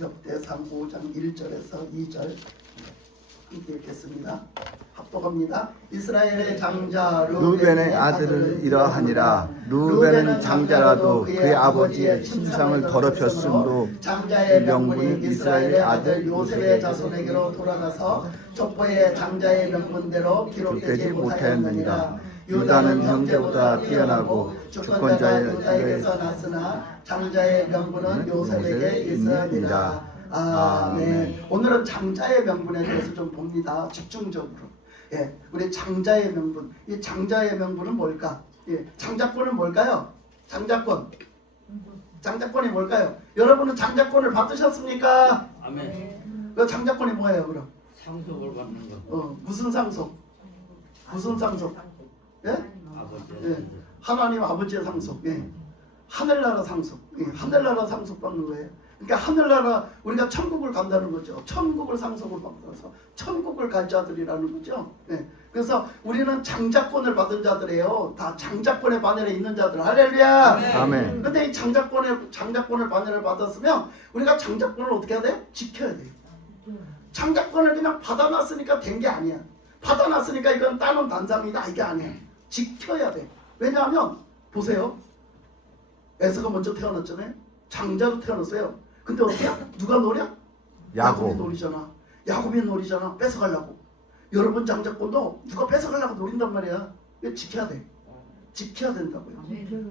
역대상 5장 1절에서 2절 함께 읽겠습니다. 합독합니다. 이스라엘의 장자 루벤의 아들은 이러하니라. 루벤은 장자라도 그의 아버지의 침상을 더럽혔으므로 장자의 명분이 이스라엘의 아들 요셉의 자손에게로 돌아가서 족보의 장자의 명분대로 기록되지 못하였느니라. 유다는 형제보다 뛰어나고 주권자의 유다에게서 났으나 장자의 명분은 요셉에게 있으니라. 아멘. 오늘은 장자의 명분에 대해서 좀 봅니다. 집중적으로. 예, 우리 장자의 명분. 이 장자의 명분은 뭘까? 예, 장자권은 뭘까요? 장자권. 장자권이 뭘까요? 여러분은 장자권을 받으셨습니까? 아멘. 그 장자권이 뭐예요, 그럼? 상속을 받는 거. 무슨 상속? 무슨 상속? 예? 아버지. 예. 하나님 아버지의 상속. 예. 하늘나라 상속. 예. 하늘나라 상속 받는 거예요. 그러니까 하늘나라 우리가 천국을 간다는 거죠. 천국을 상속을 받아서 천국을 갈 자들이라는 거죠. 네. 그래서 우리는 장자권을 받은 자들이에요. 다 장자권의 바늘에 있는 자들. 할렐루야. 아멘. 근데 이 장자권을 바늘을 받았으면 우리가 장자권을 어떻게 해야 돼요? 지켜야 돼요. 장자권을 그냥 받아놨으니까 된 게 아니야. 받아놨으니까 이건 따놓은 단상이다 이게 아니야. 지켜야 돼. 왜냐하면 보세요. 에서가 먼저 태어났잖아요. 장자로 태어났어요. 근데 어떻게 누가 노려? 야곱이 노리잖아. 야곱이 노리잖아. 뺏어가려고. 여러분 장자권도 누가 뺏어가려고 노린단 말이야. 이거 지켜야 돼. 지켜야 된다고요.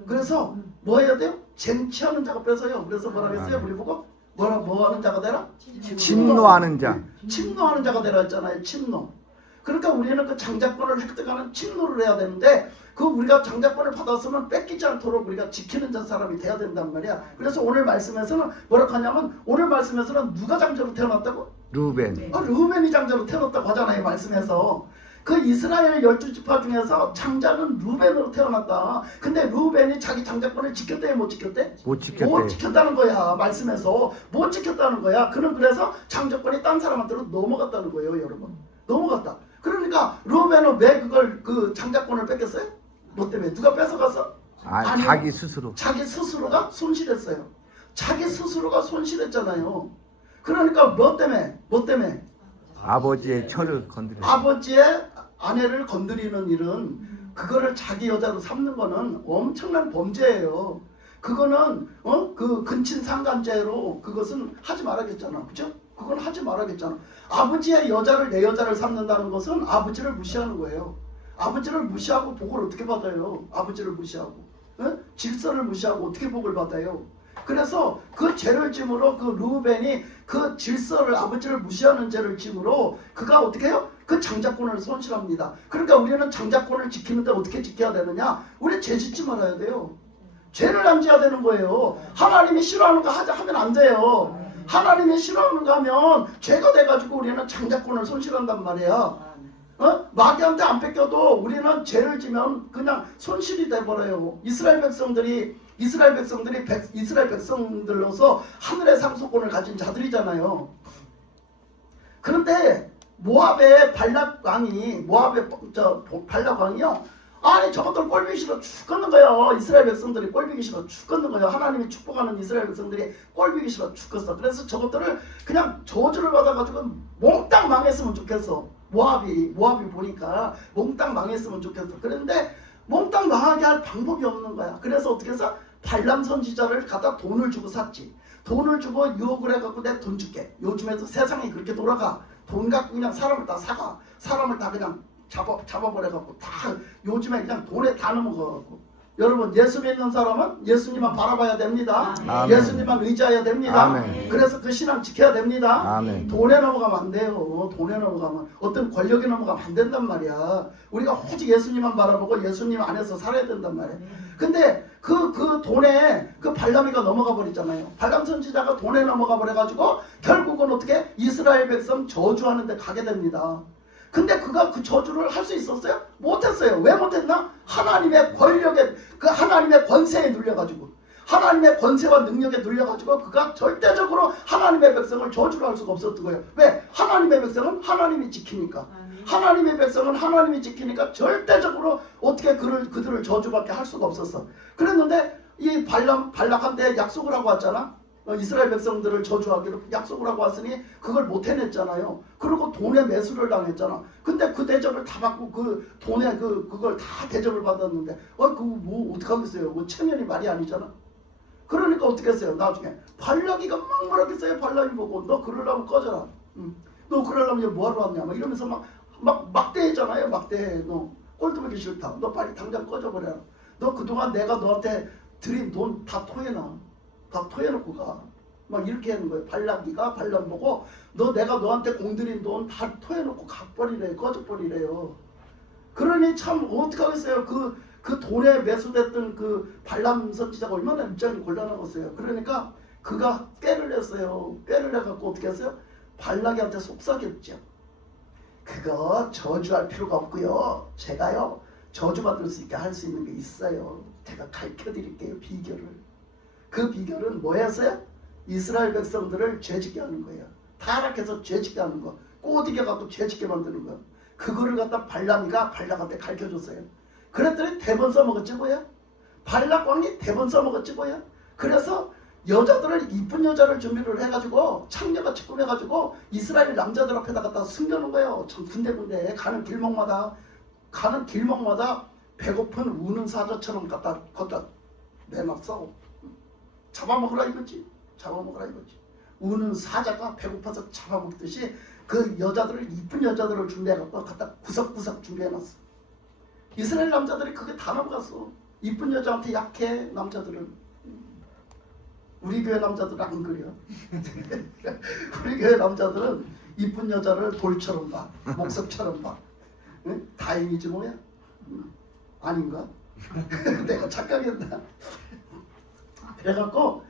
그래서 뭐 해야 돼요? 쟁취하는 자가 뺏어요. 그래서 뭐라 그랬어요? 우리 보고 뭐 하는 자가 되라? 침노하는 자. 침노하는 자가 되라 했잖아요. 침노. 그러니까 우리는 그 장자권을 획득하는 침노를 해야 되는데 그 우리가 장자권을 받았으면 뺏기지 않도록 우리가 지키는 사람이 돼야 된단 말이야. 그래서 오늘 말씀에서는 뭐라고 하냐면 오늘 말씀에서는 누가 장자로 태어났다고? 루벤. 루벤이 장자로 태어났다고 하잖아요. 말씀에서. 그 이스라엘 12지파 중에서 장자는 루벤으로 태어났다. 근데 루벤이 자기 장자권을 지켰대 못 지켰대? 못 지켰대. 못 지켰다는 거야. 말씀에서 못 지켰다는 거야. 그래서 장자권이 딴 사람한테로 넘어갔다는 거예요. 여러분. 넘어갔다. 그러니까 루벤은 왜 그걸 그 장자권을 뺏겼어요? 뭐 때문에? 누가 뺏어갔어? 아니, 자기 스스로. 자기 스스로가 손실했어요. 자기 스스로가 손실했잖아요. 그러니까 뭐 때문에? 뭐 때문에? 아버지의 처를 건드려. 아버지의 아내를 건드리는 일은 그거를 자기 여자로 삼는 거는 엄청난 범죄예요. 그거는 그 근친상간죄로 그것은 하지 말아야겠잖아. 그죠? 그건 하지 말아야겠잖아. 아버지의 여자를 내 여자를 삼는다는 것은 아버지를 무시하는 거예요. 아버지를 무시하고 복을 어떻게 받아요? 아버지를 무시하고 질서를 무시하고 어떻게 복을 받아요? 그래서 그 죄를 짐으로 그 루벤이 그 질서를 아버지를 무시하는 죄를 짐으로 그가 어떻게 해요? 그 장자권을 손실합니다. 그러니까 우리는 장자권을 지키는데 어떻게 지켜야 되느냐? 우리 죄 짓지 말아야 돼요. 죄를 안 지어야 되는 거예요. 하나님이 싫어하는 거 하면 안 돼요. 하나님이 싫어하는 거 하면 죄가 돼가지고 우리는 장자권을 손실한단 말이야. 마귀한테 안 뺏겨도 우리는 죄를 지면 그냥 손실이 돼버려요. 이스라엘 백성들로서 하늘의 상속권을 가진 자들이잖아요. 그런데 모압의 발락 왕이요. 아니 저것들 꼴보기 싫어 죽겠는 거예요. 이스라엘 백성들이 꼴보기 싫어 죽겠는 거예요. 하나님이 축복하는 이스라엘 백성들이 꼴보기 싫어 죽겠어. 그래서 저것들을 그냥 저주를 받아가지고 몽땅 망했으면 좋겠어. 모압이 보니까 몽땅 망했으면 좋겠어. 그런데 몽땅 망하게 할 방법이 없는 거야. 그래서 어떻게 해서 발람 선지자를 갖다 돈을 주고 샀지. 돈을 주고 유혹을 해갖고 내 돈 줄게. 요즘에도 세상이 그렇게 돌아가. 돈 갖고 그냥 사람을 다 사가. 사람을 다 그냥 잡아버려갖고 다 요즘에 그냥 돈에 다 넘어가갖고. 여러분 예수 믿는 사람은 예수님만 바라봐야 됩니다. 아멘. 예수님만 의지해야 됩니다. 아멘. 그래서 그 신앙 지켜야 됩니다. 아멘. 돈에 넘어가면 안 돼요. 돈에 넘어가면 어떤 권력에 넘어가면 안 된단 말이야. 우리가 오직 예수님만 바라보고 예수님 안에서 살아야 된단 말이야. 근데 그 돈에 그 발람이가 넘어가 버리잖아요. 발람 선지자가 돈에 넘어가 버려가지고 결국은 어떻게 이스라엘 백성 저주하는 데 가게 됩니다. 근데 그가 그 저주를 할 수 있었어요? 못했어요. 왜 못했나? 하나님의 권력에 그 하나님의 권세에 눌려가지고 하나님의 권세와 능력에 눌려가지고 그가 절대적으로 하나님의 백성을 저주를 할 수가 없었던 거예요. 왜? 하나님의 백성은 하나님이 지키니까. 하나님의 백성은 하나님이 지키니까 절대적으로 어떻게 그들을 저주밖에 할 수가 없었어. 그랬는데 이 발락한테 약속을 하고 왔잖아. 이스라엘 백성들을 저주하기로 약속을 하고 왔으니 그걸 못 해냈잖아요. 그리고 돈에 매수를 당했잖아. 근데 그 대접을 다 받고 그 돈에 그걸 다 대접을 받았는데 그거 뭐 어떡하겠어요. 뭐 체면이 말이 아니잖아. 그러니까 어떻게 했어요? 나중에 발락이가 막 뭐라겠어요. 발락이 보고 너 그러려면 꺼져라. 너 그러려면 이제 뭐하러 왔냐. 막 이러면서 막 막대했잖아요. 막대해. 너 꼴뚜기 싫다. 너 빨리 당장 꺼져버려라. 너 그동안 내가 너한테 드린 돈 다 토해놔. 다 토해놓고 가. 막 이렇게 하는 거예요. 발락이가 발락 보고 너 내가 너한테 공들인 돈 다 토해놓고 가버리래. 꺼져버리래요. 그러니 참 어떡하겠어요. 그 돈에 매수됐던 그 발람 선지자가 얼마나 입장이 곤란하겠어요. 그러니까 그가 꾀를 냈어요. 꾀를 내갖고 어떻게 했어요? 발락이한테 속삭였죠. 그거 저주할 필요가 없고요. 제가요 저주받을 수 있게 할 수 있는 게 있어요. 제가 가르쳐드릴게요. 비결을. 그 비결은 뭐였어요? 이스라엘 백성들을 죄짓게 하는 거예요. 타락해서 죄짓게 하는 거. 꼬디게 갖고 죄짓게 만드는 거. 그거를 갖다 발람이가 발락한테 가르쳐줬어요. 그랬더니 대번 써먹었지 뭐야? 발락 왕이 대번 써먹었지 뭐야? 그래서 여자들을 이쁜 여자를 준비를 해가지고 창녀같이 꾸며가지고 이스라엘 남자들 앞에다 갖다 숨겨놓은 거예요. 전 군데군데 가는 길목마다 배고픈 우는 사자처럼 갖다 내놨어. 잡아먹으라 이거지. 잡아먹으라 이거지. 우는 사자가 배고파서 잡아먹듯이 그 여자들을 이쁜 여자들을 준비해갖고 갖다 구석구석 준비해놨어. 이스라엘 남자들이 그게 다 넘어갔어. 이쁜 여자한테 약해. 남자들은. 우리 교회 남자들은 안 그려. 우리 교회 남자들은 이쁜 여자를 돌처럼 봐. 목석처럼 봐. 응? 다행이지 뭐야. 아닌가? 내가 착각했나? 그래갖고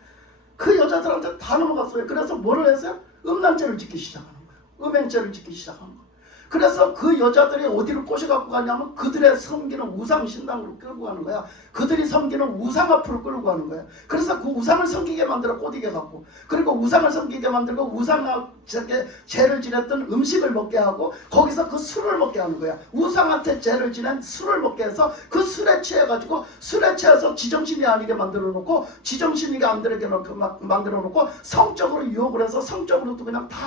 그 여자들한테 다 넘어갔어요. 그래서 뭐를 했어요? 음란죄를 짓기 시작하는 거예요. 음행죄를 짓기 시작하는 거예요. 그래서 그 여자들이 어디로 꼬셔갖고 가냐면 그들의 섬기는 우상 신당으로 끌고 가는 거야. 그들이 섬기는 우상 앞으로 끌고 가는 거야. 그래서 그 우상을 섬기게 만들어 꼬디게 갖고, 그리고 우상을 섬기게 만들고 우상한테 죄를 지냈던 음식을 먹게 하고 거기서 그 술을 먹게 하는 거야. 우상한테 죄를 지낸 술을 먹게 해서 그 술에 취해가지고 술에 취해서 지정신이 아니게 만들어 놓고 지정신이가 안 되게 만들어 놓고 성적으로 유혹을 해서 성적으로도 그냥 다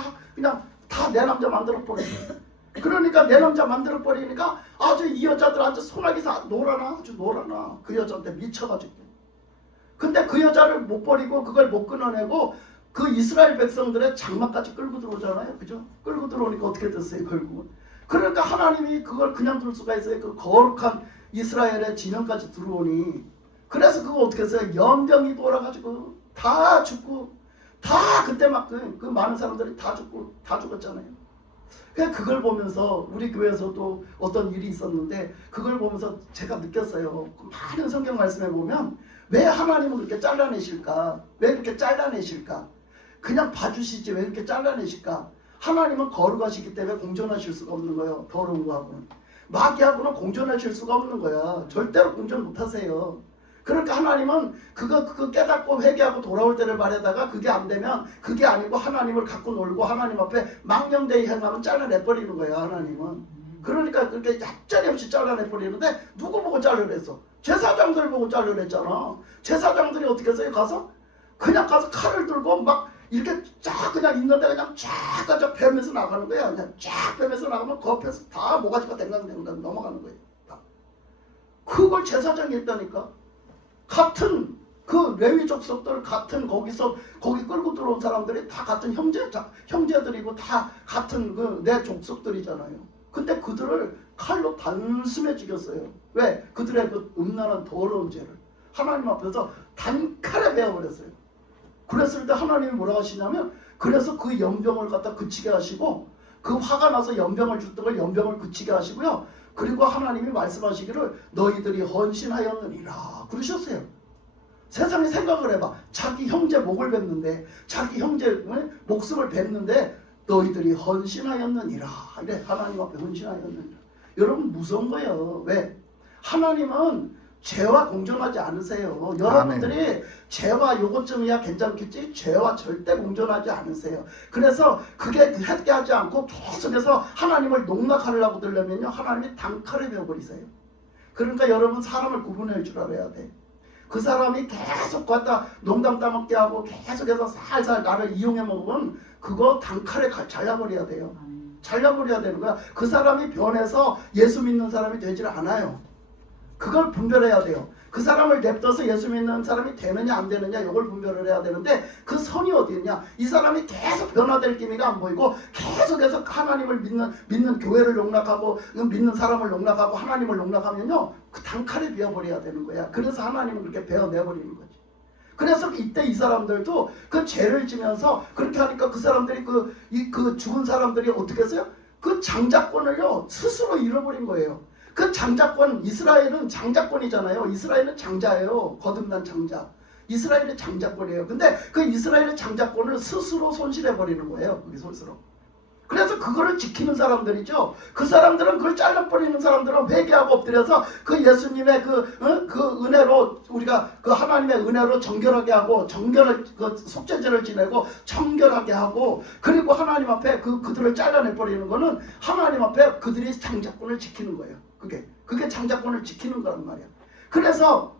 내 남자 만들어 버리는 거야. 그러니까 내 남자 만들어 버리니까 아주 이 여자들한테 소나기사 놀아나 아주 놀아나 그 여자한테 미쳐가지고. 근데 그 여자를 못 버리고 그걸 못 끊어내고 그 이스라엘 백성들의 장막까지 끌고 들어오잖아요. 그죠? 끌고 들어오니까 어떻게 됐어요 결국은. 그러니까 하나님이 그걸 그냥 둘 수가 있어요. 그 거룩한 이스라엘의 진영까지 들어오니. 그래서 그거 어떻게 했어요? 연병이 돌아가지고 다 죽고 다 그때 막 그 많은 사람들이 다 죽었잖아요. 그걸 보면서 우리 교회에서도 어떤 일이 있었는데 그걸 보면서 제가 느꼈어요. 많은 성경 말씀에 보면 왜 하나님은 그렇게 잘라내실까? 왜 이렇게 잘라내실까? 그냥 봐주시지 왜 이렇게 잘라내실까? 하나님은 거룩하시기 때문에 공존하실 수가 없는 거예요. 더러운 거하고는. 마귀하고는 공존하실 수가 없는 거야. 절대로 공존 못하세요. 그러니까 하나님은 그거 깨닫고 회개하고 돌아올 때를 바라다가 그게 안 되면 그게 아니고 하나님을 갖고 놀고 하나님 앞에 망령되이 행하면 잘라내버리는 거예요. 하나님은. 그러니까 그렇게 얕자리 없이 잘라내버리는데 누구 보고 잘라냈어? 제사장들 보고 잘라냈잖아. 제사장들이 어떻게 했어요? 그냥 가서 칼을 들고 막 이렇게 쫙 그냥 있는데 그냥 쫙 가서 베면서 나가는 거야. 그냥 쫙 베면서 나가면 그 앞에서 다 모가지가 댕강댕강 넘어가는 거예요. 다. 그걸 제사장이 했다니까. 같은 그 레위 족속들 같은 거기 끌고 들어온 사람들이 다 같은 형제들이고 다 같은 내 족속들이잖아요. 근데 그들을 칼로 단숨에 죽였어요. 왜? 그들의 그 음란한 더러운 죄를 하나님 앞에서 단칼에 베어버렸어요. 그랬을 때 하나님이 뭐라고 하시냐면 그래서 그 연병을 갖다 그치게 하시고 그 화가 나서 연병을 줬던 걸 연병을 그치게 하시고요. 그리고 하나님이 말씀하시기를 너희들이 헌신하였느니라 그러셨어요. 세상에 생각을 해봐. 자기 형제 목을 뱉는데 자기 형제 목숨을 뱉는데 너희들이 헌신하였느니라. 이래 하나님 앞에 헌신하였느니라. 여러분 무서운 거예요. 왜? 하나님은 죄와 공존하지 않으세요. 여러분들이 죄와 요것쯤이야 괜찮겠지? 죄와 절대 공존하지 않으세요. 그래서 그게 했게 하지 않고 계속해서 하나님을 농락하려고 들려면요 하나님이 단칼에 베어버리세요. 그러니까 여러분 사람을 구분할 줄 알아야 돼. 그 사람이 계속 갖다 농담 따먹게 하고 계속해서 살살 나를 이용해 먹으면 그거 단칼에 잘라버려야 돼요. 잘라버려야 되는 거야. 그 사람이 변해서 예수 믿는 사람이 되질 않아요. 그걸 분별해야 돼요. 그 사람을 냅둬서 예수 믿는 사람이 되느냐 안 되느냐 이걸 분별을 해야 되는데 그 선이 어디 있냐. 이 사람이 계속 변화될 기미가 안 보이고 계속해서 하나님을 믿는 교회를 용납하고 믿는 사람을 용납하고 하나님을 용납하면요 그 단칼에 베어버려야 되는 거야. 그래서 하나님은 그렇게 베어내버리는 거지. 그래서 이때 이 사람들도 그 죄를 지면서 그렇게 하니까 그 사람들이 그 죽은 사람들이 어떻게 했어요? 그 장자권을요 스스로 잃어버린 거예요. 그 장자권, 이스라엘은 장자권이잖아요. 이스라엘은 장자예요. 거듭난 장자. 이스라엘의 장자권이에요. 근데 그 이스라엘의 장자권을 스스로 손실해버리는 거예요. 그게 스스로. 그래서 그거를 지키는 사람들이죠. 그 사람들은 그걸 잘라버리는 사람들은 회개하고 엎드려서 그 예수님의 그 은혜로 우리가 그 하나님의 은혜로 정결하게 하고 정결을 그 속죄제를 지내고 정결하게 하고 그리고 하나님 앞에 그들을 잘라내버리는 거는 하나님 앞에 그들이 장자권을 지키는 거예요. 그게 장자권을 지키는 거란 말이야. 그래서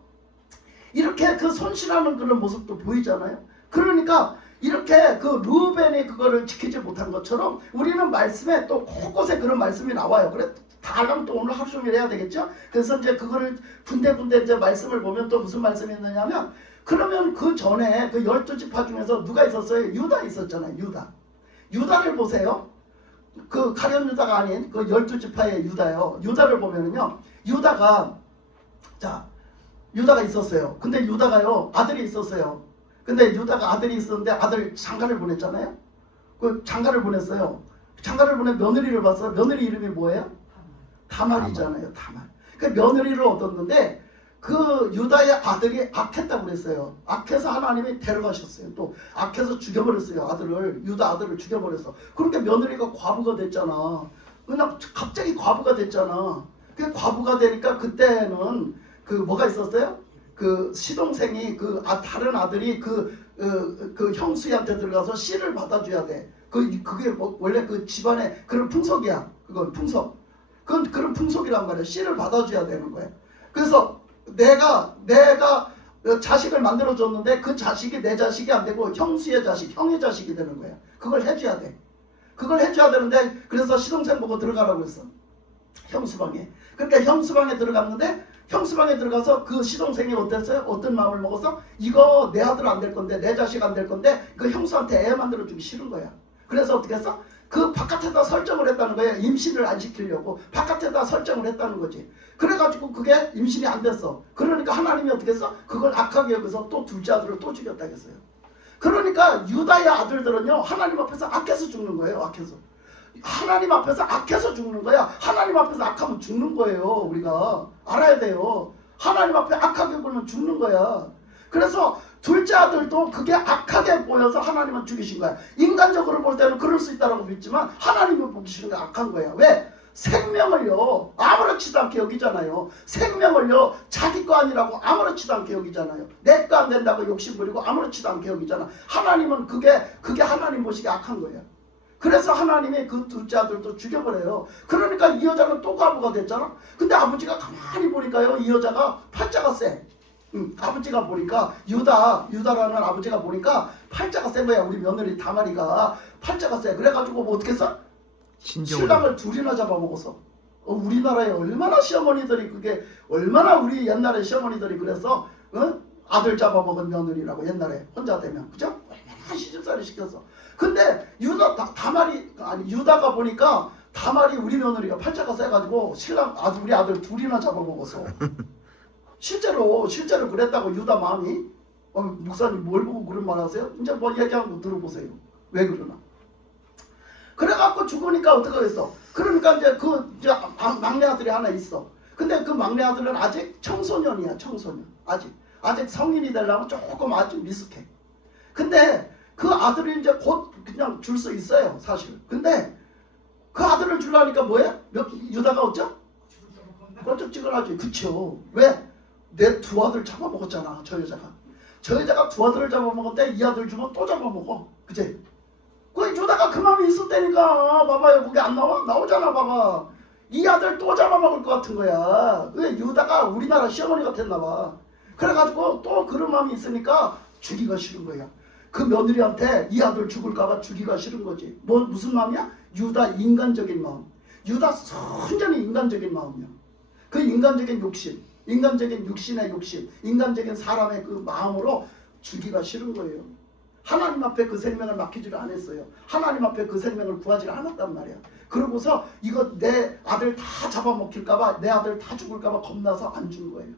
이렇게 그 손실하는 그런 모습도 보이잖아요. 그러니까 이렇게 그 루벤이 그거를 지키지 못한 것처럼 우리는 말씀에 또 곳곳에 그런 말씀이 나와요. 그래 다 하려면 또 오늘 하루 종일 해야 되겠죠. 그래서 이제 그거를 군데군데 이제 말씀을 보면 또 무슨 말씀이 있느냐면 그러면 그 전에 그 12지파 중에서 누가 있었어요? 유다 있었잖아요. 유다를 보세요. 그 가룟 유다가 아닌 그 12지파의 유다요. 유다를 보면은요. 유다가 있었어요. 근데 유다가요 아들이 있었어요. 근데 유다가 아들이 있었는데 아들 장가를 보냈잖아요. 그 장가를 보냈어요. 장가를 보내 며느리를 봤어요. 며느리 이름이 뭐예요? 다말이잖아요. 다말. 그 며느리를 얻었는데 그 유다의 아들이 악했다고 그랬어요. 악해서 하나님이 데려가셨어요. 또 악해서 죽여버렸어요. 유다 아들을 죽여버렸어. 그러니까 며느리가 과부가 됐잖아. 그냥 갑자기 과부가 됐잖아. 그 과부가 되니까 그때는 그 뭐가 있었어요? 그 시동생이 다른 아들이 그 형수한테 들어가서 씨를 받아줘야 돼. 그게 원래 그 집안의 그런 풍속이야. 그건 풍속. 그건 그런 풍속이란 말이야. 씨를 받아줘야 되는 거야. 그래서 내가 자식을 만들어줬는데 그 자식이 내 자식이 안 되고 형수의 자식, 형의 자식이 되는 거야. 그걸 해줘야 돼. 그걸 해줘야 되는데 그래서 시동생 보고 들어가라고 했어. 형수방에. 그러니까 형수방에 들어갔는데 형수방에 들어가서 그 시동생이 어땠어요? 어떤 마음을 먹었어? 이거 내 아들 안 될 건데 내 자식 안 될 건데 그 형수한테 애 만들어주기 싫은 거야. 그래서 어떻게 했어? 그 바깥에다 설정을 했다는 거야. 임신을 안 시키려고 바깥에다 설정을 했다는 거지. 그래가지고 그게 임신이 안 됐어. 그러니까 하나님이 어떻게 했어? 그걸 악하게 여기서 또 둘째 아들을 또 죽였다 했어요. 그러니까 유다의 아들들은요 하나님 앞에서 악해서 죽는 거예요. 악해서. 하나님 앞에서 악해서 죽는 거야. 하나님 앞에서 악하면 죽는 거예요. 우리가 알아야 돼요. 하나님 앞에 악하게 굴면 죽는 거야. 그래서 둘째 아들도 그게 악하게 보여서 하나님은 죽이신 거야. 인간적으로 볼 때는 그럴 수 있다고 믿지만 하나님은 보기 싫은 게 악한 거야. 왜? 생명을요 아무렇지도 않게 여기잖아요. 생명을요 자기 거 아니라고 아무렇지도 않게 여기잖아요. 내 거 안 된다고 욕심 부리고 아무렇지도 않게 여기잖아. 하나님은 그게 하나님 보시기에 악한 거예요. 그래서 하나님이 그 둘째 아들도 죽여버려요. 그러니까 이 여자는 또 과부가 됐잖아. 근데 아버지가 가만히 보니까요 이 여자가 팔자가 세. 아버지가 보니까 유다라는 아버지가 보니까 팔자가 센 거야. 우리 며느리 다말이가 팔자가 세. 그래가지고 뭐 어떻게 했어? 신랑을 둘이나 잡아먹었어. 우리나라에 얼마나 시어머니들이 얼마나 우리 옛날에 시어머니들이 그래서 아들 잡아먹은 며느리라고 옛날에 혼자 되면 그죠? 얼마나 시집살이 시켰어. 근데 유다가 보니까 다말이 우리 며느리가 팔자가 세가지고 우리 아들 둘이나 잡아먹었어. 실제로 그랬다고 유다 마음이 목사님 뭘 보고 그런 말 하세요? 이제 뭐 얘기하는 거 들어보세요. 왜 그러나? 그래갖고 죽으니까 어떻게 하겠어? 그러니까 이제 막내 아들이 하나 있어. 근데 그 막내 아들은 아직 청소년이야. 청소년. 아직 성인이 되려면 조금 아주 미숙해. 근데 그 아들이 이제 곧 그냥 줄 수 있어요. 사실. 근데 그 아들을 주려니까 뭐야? 유다가 어쩌? 껄쩍지근하지. 그쵸. 왜? 내 두 아들 잡아먹었잖아. 저 여자가 두 아들을 잡아먹었는데 이 아들 주면 또 잡아먹어. 그치? 그 유다가 그 마음이 있을 때니까 봐봐요. 거기 안 나와? 나오잖아. 봐봐. 이 아들 또 잡아먹을 것 같은 거야. 왜? 유다가 우리나라 시어머니 같았나 봐. 그래가지고 또 그런 마음이 있으니까 주기가 싫은 거야. 그 며느리한테 이 아들 죽을까봐 주기가 싫은 거지. 무슨 마음이야? 유다 인간적인 마음. 유다 순전히 인간적인 마음이야. 그 인간적인 욕심, 인간적인 육신의 욕심, 인간적인 사람의 그 마음으로 주기가 싫은 거예요. 하나님 앞에 그 생명을 맡기지를 않았어요. 하나님 앞에 그 생명을 구하지를 않았단 말이야. 그러고서 이거 내 아들 다 잡아먹힐까봐, 내 아들 다 죽을까봐 겁나서 안 준 거예요.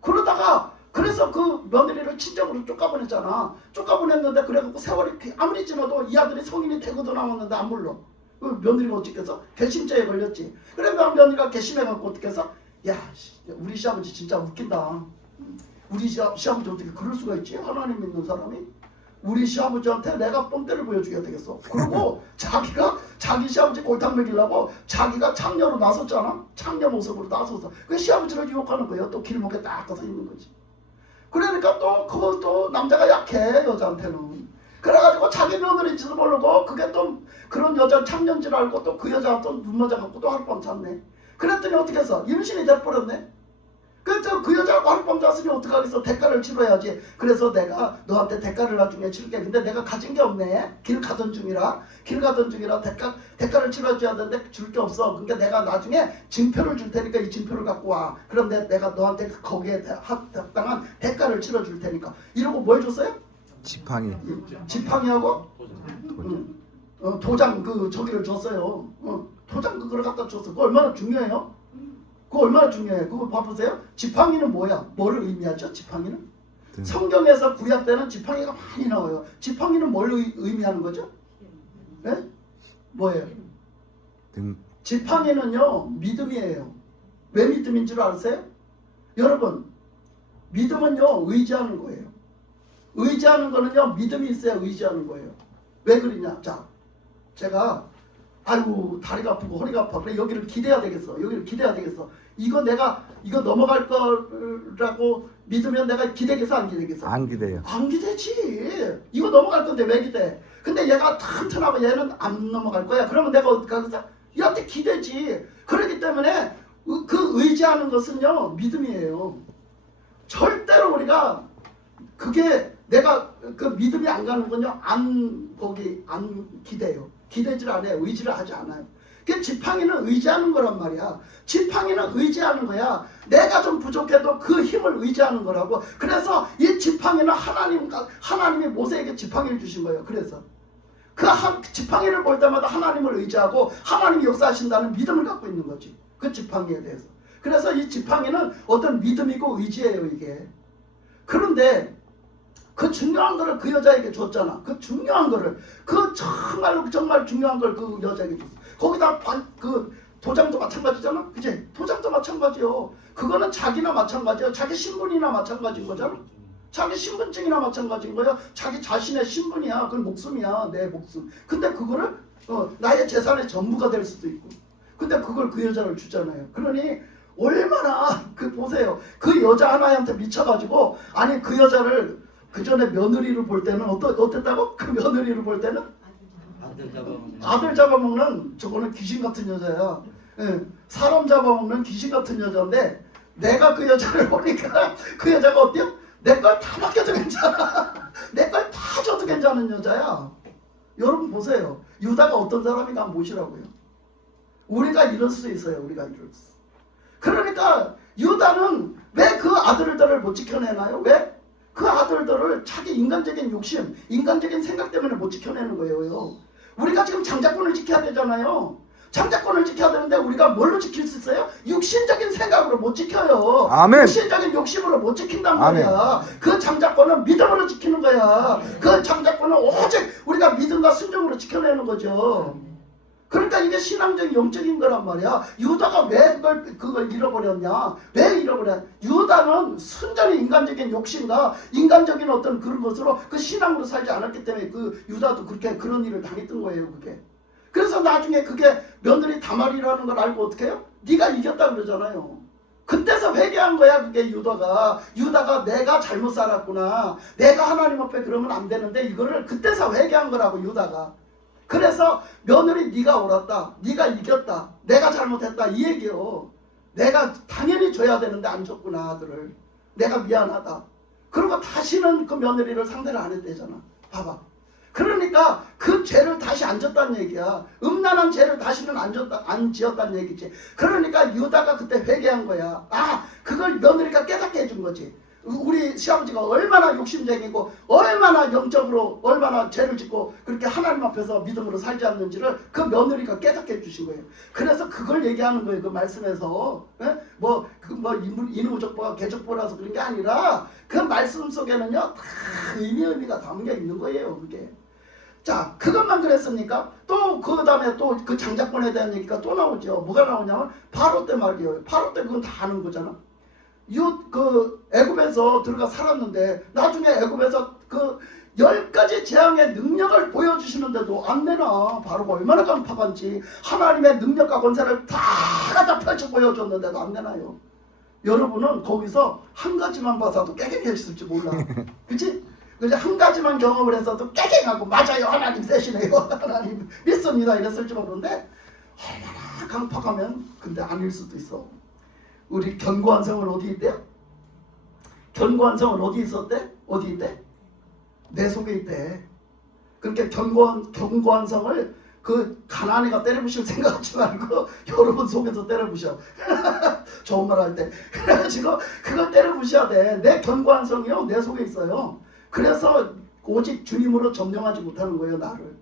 그러다가 그래서 그 며느리를 친정으로 쫓아보냈잖아. 쫓아보냈는데 그래갖고 세월이 아무리 지나도 이 아들이 성인이 되고도 나왔는데 안 불러. 그 며느리가 어떻게 해서? 괘씸죄에 걸렸지. 그래서 며느리가 괘씸해갖고 어떻게 해서? 야, 우리 시아버지 진짜 웃긴다. 우리 시아버지 어떻게 그럴 수가 있지? 하나님 믿는 사람이? 우리 시아버지한테 내가 뻔때를 보여줘야 되겠어. 그리고 자기 시아버지 골탕 먹이려고 자기가 창녀로 나섰잖아. 창녀 모습으로 나서서 그 시아버지를 유혹하는 거예요. 또 길목에 딱 가서 있는 거지. 그러니까 또 그것도 남자가 약해, 여자한테는. 그래가지고 자기 며느리인지도 모르고 그게 또 그런 여자 창녀인 줄 알고 또 그 여자 또 눈맞아 갖고 또 하룻밤 잤네. 그랬더니 어떻게 해서 임신이 돼버렸네. 그래서 그 여자가 하룻밤 잤으니 어떡하겠어. 대가를 치러야지. 그래서 내가 너한테 대가를 나중에 칠게. 근데 내가 가진 게 없네. 길 가던 중이라 대가를 치러줘야 되는데 줄 게 없어. 그러니까 내가 나중에 징표를 줄 테니까 이 징표를 갖고 와. 그럼 내가 너한테 거기에 합당한 대가를 치러줄 테니까. 이러고 뭘 줬어요? 지팡이. 지팡이하고 도장 저기를 줬어요. 도장 그걸 갖다 줬어. 그거 얼마나 중요해요? 그거 얼마나 중요해. 그거 봐보세요. 지팡이는 뭐야? 뭐를 의미하죠? 지팡이는? 성경에서 구약 때는 지팡이가 많이 나와요. 지팡이는 뭘 의미하는 거죠? 네? 뭐예요? 지팡이는요 믿음이에요. 왜 믿음인 줄 아세요? 여러분, 믿음은요 의지하는 거예요. 의지하는 거는요 믿음이 있어야 의지하는 거예요. 왜 그러냐? 자, 제가 아이고 다리가 아프고 허리가 아파. 그래 여기를 기대야 되겠어. 이거 내가 넘어갈 거라고 믿으면 내가 기대겠어 안 기대겠어? 안 기대요. 안 기대지. 이거 넘어갈 건데 왜 기대? 근데 얘가 튼튼하고 얘는 안 넘어갈 거야. 그러면 내가 어떻게 하겠어? 얘한테 기대지. 그렇기 때문에 그 의지하는 것은요 믿음이에요. 절대로 우리가 그게 내가 그 믿음이 안 가는 건요 안 기대요. 기대질 않아요. 의지를 하지 않아요. 그 지팡이는 의지하는 거란 말이야. 지팡이는 의지하는 거야. 내가 좀 부족해도 그 힘을 의지하는 거라고. 그래서 이 지팡이는 하나님이 모세에게 지팡이를 주신 거예요. 그래서 그 지팡이를 볼 때마다 하나님을 의지하고 하나님이 역사하신다는 믿음을 갖고 있는 거지. 그 지팡이에 대해서. 그래서 이 지팡이는 어떤 믿음이고 의지예요, 이게. 그런데 그 중요한 거를 그 여자에게 줬잖아. 그 중요한 거를, 그 정말 중요한 걸 그 여자에게 줬어. 거기다 그 도장도 마찬가지잖아. 그치? 도장도 마찬가지요. 그거는 자기나 마찬가지야. 자기 신분이나 마찬가지인 거잖아. 자기 신분증이나 마찬가지인 거야. 자기 자신의 신분이야. 그건 목숨이야. 내 목숨. 근데 그거를 나의 재산의 전부가 될 수도 있고. 근데 그걸 그 여자를 주잖아요. 그러니 얼마나 보세요. 그 여자 하나한테 미쳐가지고 아니 그 여자를 그 전에 며느리를 볼 때는 어땠다고? 그 며느리를 볼 때는 아들 잡아먹는 저거는 귀신 같은 여자야. 예, 사람 잡아먹는 귀신 같은 여자인데 내가 그 여자를 보니까 그 여자가 어때요? 내 걸 다 맡겨도 괜찮아. 내 걸 다 줘도 괜찮은 여자야. 여러분 보세요. 유다가 어떤 사람인가 한번 보시라고요. 우리가 이럴 수 있어요. 우리가 이럴 수. 그러니까 유다는 왜 그 아들들을 못 지켜내나요? 왜? 그 아들들을 자기 인간적인 욕심, 인간적인 생각 때문에 못 지켜내는 거예요. 우리가 지금 장자권을 지켜야 되잖아요. 장자권을 지켜야 되는데 우리가 뭘로 지킬 수 있어요? 육신적인 생각으로 못 지켜요. 아멘. 육신적인 욕심으로 못 지킨단 말이야. 아멘. 그 장자권은 믿음으로 지키는 거야. 그 장자권은 오직 우리가 믿음과 순종으로 지켜내는 거죠. 그러니까 이게 신앙적인 영적인 거란 말이야. 유다가 왜 그걸 잃어버렸냐? 왜 잃어버렸냐? 유다는 순전히 인간적인 욕심과 인간적인 어떤 그런 것으로 그 신앙으로 살지 않았기 때문에 그 유다도 그런 일을 당했던 거예요. 그게. 그래서 나중에 그게 며느리 다말이라는 걸 알고 어떻게 해요? 네가 이겼다 그러잖아요. 그때서 회개한 거야. 그게 유다가 내가 잘못 살았구나. 내가 하나님 앞에 그러면 안 되는데 이거를 그때서 회개한 거라고 유다가. 그래서 며느리 네가 옳았다. 네가 이겼다. 내가 잘못했다. 이 얘기요. 내가 당연히 줘야 되는데 안 줬구나 아들을. 내가 미안하다. 그리고 다시는 그 며느리를 상대를 안 했대잖아. 봐봐. 그러니까 그 죄를 다시 안 졌다는 얘기야. 음란한 죄를 다시는 안 지었다는 얘기지. 그러니까 유다가 그때 회개한 거야. 아, 그걸 며느리가 깨닫게 해준 거지. 우리 시아버지가 얼마나 욕심쟁이고 얼마나 영적으로 얼마나 죄를 짓고 그렇게 하나님 앞에서 믿음으로 살지 않는지를 그 며느리가 깨닫게 해주신 거예요. 그래서 그걸 얘기하는 거예요. 그 말씀에서 인후족보가 계족보라서 그런 게 아니라 그 말씀 속에는요 다 의미가 담겨 있는 거예요. 그게. 자, 그것만 그랬습니까? 또 그 다음에 또 그 장자권에 대한 얘기가 또 나오죠. 뭐가 나오냐면 바로 때 말이에요. 바로 때 그건 다 아는 거잖아. 애굽에서 들어가 살았는데 나중에 애굽에서 그 10가지 재앙의 능력을 보여주시는데도 안 내나. 바로가 얼마나 깜빡한지. 하나님의 능력과 권세를 다 갖다 펼쳐 보여줬는데도 안 되나요? 여러분은 거기서 한 가지만 봐서도 깨갱했을지 몰라. 그치? 그래서 한 가지만 경험을 해서도 깨갱하고 맞아요, 하나님 세시네요, 하나님 믿습니다 이랬을지 모르는데 얼마나 강팍하면 근데 아닐 수도 있어. 우리 견고한 성은 어디 있대요? 견고한 성은 어디 있었대? 어디 있대? 내 속에 있대. 그렇게 견고한 성을 그 가나안이가 때려부실 생각하지 말고 여러분 속에서 때려부셔. 좋은 말 할 때. 그래가지고 그걸 때려부셔야 돼. 내 견고한 성이요 내 속에 있어요. 그래서 오직 주님으로 점령하지 못하는 거예요. 나를.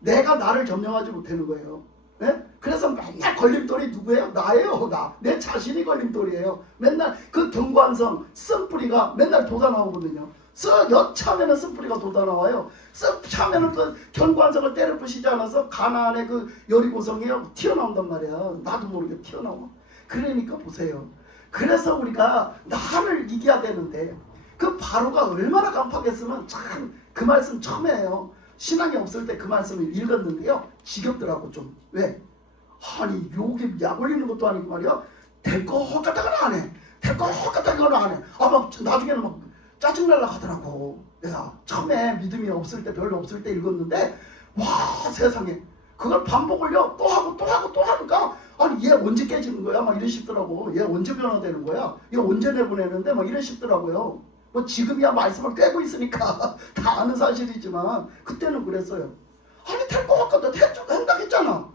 내가 나를 점령하지 못하는 거예요. 네? 그래서 맨날 걸림돌이 누구예요? 나예요. 내 자신이 걸림돌이에요. 맨날 그 견고한 성 쓴뿌리가 맨날 돋아나오거든요. 여차하면 쓴뿌리가 돋아나와요. 쓱차면 그 견고한 성을 때려 부시지 않아서 가나안의 그 여리고성이요 튀어나온단 말이야. 나도 모르게 튀어나와. 그러니까 보세요. 그래서 우리가 나를 이겨야 되는데 그 바로가 얼마나 깜빡했으면 참 그 말씀 처음에요. 신앙이 없을 때 그 말씀을 읽었는데요. 지겹더라고 좀. 왜? 아니 욕이 약 올리는 것도 아니고 말이야. 될 것 같다고는 안 해. 될 것 같다고는 안 해. 막 나중에는 막 짜증날라 하더라고. 내가 처음에 믿음이 없을 때 별로 없을 때 읽었는데 와 세상에 그걸 반복을요 또 하고 또 하고 또 하니까 아니 얘 언제 깨지는 거야? 막 이런 싶더라고. 얘 언제 변화되는 거야? 얘 언제 내보내는데? 막 이런 싶더라고요. 뭐 지금이야 말씀을 꿰고 있으니까 다 아는 사실이지만 그때는 그랬어요. 아니 될 것 같다. 한다 했잖아.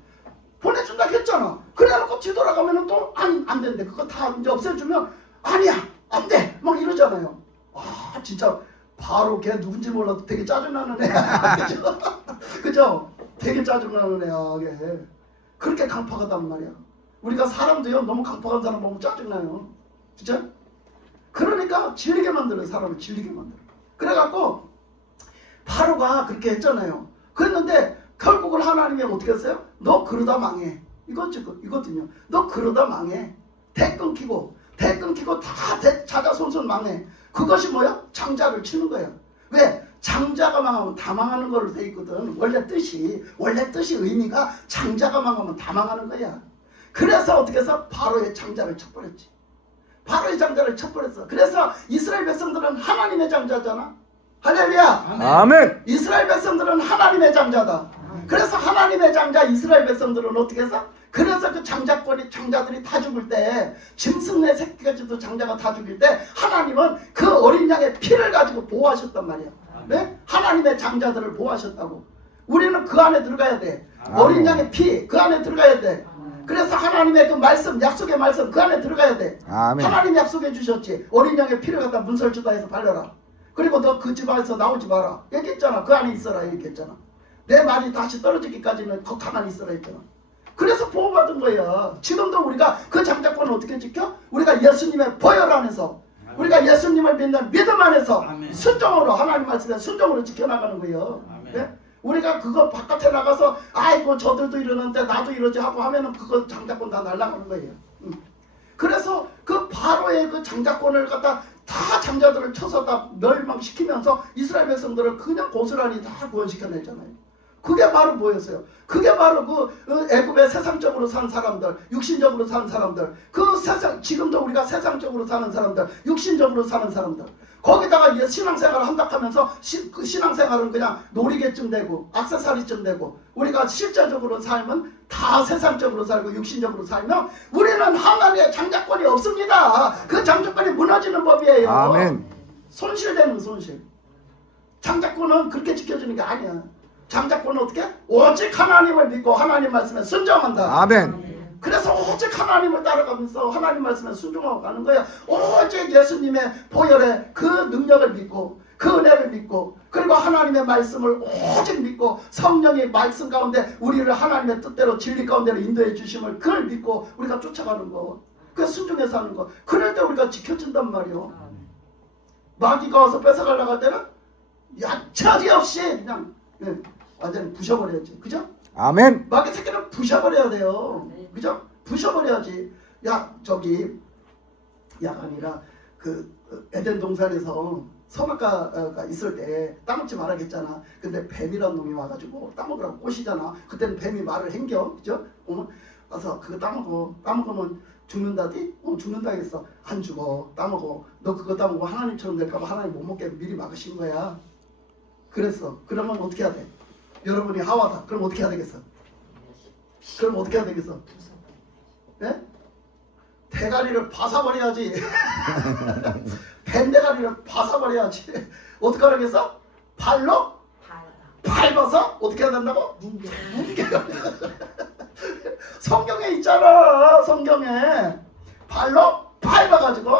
보내준다 했잖아. 그래놓고 뒤돌아가면은 또 안 된대. 그거 다 이제 없애주면 아니야 안 돼. 막 이러잖아요. 아 진짜 바로 걔 누군지 몰라도 되게 짜증나는 애야. 그죠? 그죠? 되게 짜증나는 애야. 걔. 그렇게 강팍하단 말이야. 우리가 사람도요 너무 강팍한 사람 보면 짜증나요. 진짜? 그러니까 질리게 만들어요. 사람을 질리게 만들어. 그래갖고 바로가 그렇게 했잖아요. 그랬는데 결국은 하나님이 어떻게 했어요? 너 그러다 망해. 이거든요. 너 그러다 망해. 대 끊기고 다 자자손손 망해. 그것이 뭐야? 장자를 치는 거야. 왜? 장자가 망하면 다 망하는 걸로 돼 있거든. 원래 뜻이 의미가 장자가 망하면 다 망하는 거야. 그래서 어떻게 해서 바로의 장자를 쳐버렸지. 바로의 장자를 쳐버렸어. 그래서 이스라엘 백성들은 하나님의 장자잖아. 할렐루야. 아멘. 이스라엘 백성들은 하나님의 장자다. 그래서 하나님의 장자 이스라엘 백성들은 어떻게 해서? 그래서 그 장자들이 다 죽을 때 짐승의 새끼까지도 장자가 다 죽일 때 하나님은 그 어린 양의 피를 가지고 보호하셨단 말이야. 네? 하나님의 장자들을 보호하셨다고. 우리는 그 안에 들어가야 돼. 어린 양의 피 그 안에 들어가야 돼. 그래서 하나님의 그 말씀, 약속의 말씀 그 안에 들어가야 돼. 아멘. 하나님 약속해 주셨지. 어린 양의 피를 갖다 문설주다 해서 발려라. 그리고 너 그 집 안에서 나오지 마라. 얘기했잖아. 그 안에 있어라 얘기했잖아. 내 말이 다시 떨어지기까지는 거 가만히 있어라 했잖아. 그래서 보호받은 거야. 지금도 우리가 그 장자권을 어떻게 지켜? 우리가 예수님의 보혈 안에서 우리가 예수님을 믿는 믿음 안에서 아멘. 순종으로 하나님 말씀에 순종으로 지켜나가는 거예요. 아멘. 네? 우리가 그거 바깥에 나가서 아이고 저들도 이러는데 나도 이러지 하고 하면은 그거 장자권 다 날아가는 거예요. 그래서 그 바로의 그 장자권을 갖다 다 장자들을 쳐서 다 멸망시키면서 이스라엘 백성들을 그냥 고스란히 다 구원시켜냈잖아요. 그게 바로 뭐였어요? 그게 바로 그 애굽의 세상적으로 산 사람들, 육신적으로 사는 사람들, 그 세상 지금도 우리가 세상적으로 사는 사람들, 육신적으로 사는 사람들. 거기다가 신앙생활을 한다 하면서 그 신앙생활은 그냥 놀이개쯤 되고 액세서리쯤 되고 우리가 실제적으로 삶은 다 세상적으로 살고 육신적으로 살면 우리는 하나님의 장자권이 없습니다. 그 장자권이 무너지는 법이에요. 아멘. 손실되는 손실. 장자권은 그렇게 지켜주는 게 아니야. 장자권은 어떻게? 오직 하나님을 믿고 하나님 말씀에 순종한다. 아멘. 그래서 오직 하나님을 따라가면서 하나님 말씀에 순종하고 가는 거야. 오직 예수님의 보혈의 그 능력을 믿고 그 은혜를 믿고 그리고 하나님의 말씀을 오직 믿고 성령의 말씀 가운데 우리를 하나님의 뜻대로 진리 가운데로 인도해 주심을 그걸 믿고 우리가 쫓아가는 거. 그 순종해서 하는 거. 그럴 때 우리가 지켜진단 말이요. 마귀가 와서 뺏어가려고 할 때는 야차리 없이 그냥 완전히 부셔버려야지. 그죠? 아멘. 마귀 새끼는 부셔버려야 돼요. 그죠? 부셔버려야지. 저기 야가 아니라 그 에덴 동산에서 선악과가 있을 때 따먹지 말아겠잖아. 근데 뱀이란 놈이 와가지고 따먹으라고 꼬시잖아. 그때는 뱀이 말을 행겨. 그죠? 와서 그거 따먹어. 따먹으면 죽는다디? 죽는다 했어. 안 죽어. 따먹어. 너 그거 따먹고 하나님처럼 될까봐 하나님 못 먹게 미리 막으신 거야. 그랬어. 그러면 어떻게 해야 돼? 여러분이 하와다. 그럼 어떻게 해야 되겠어? 그럼 어떻게 해야 되겠어? 네? 대가리를 파사버려야지. 뱀 대가리를 파사버려야지. 어떻게 하겠어? 발로 밟아서 어떻게 해야 된다고? 뭉개야 돼. 성경에 있잖아. 성경에 발로 밟아가지고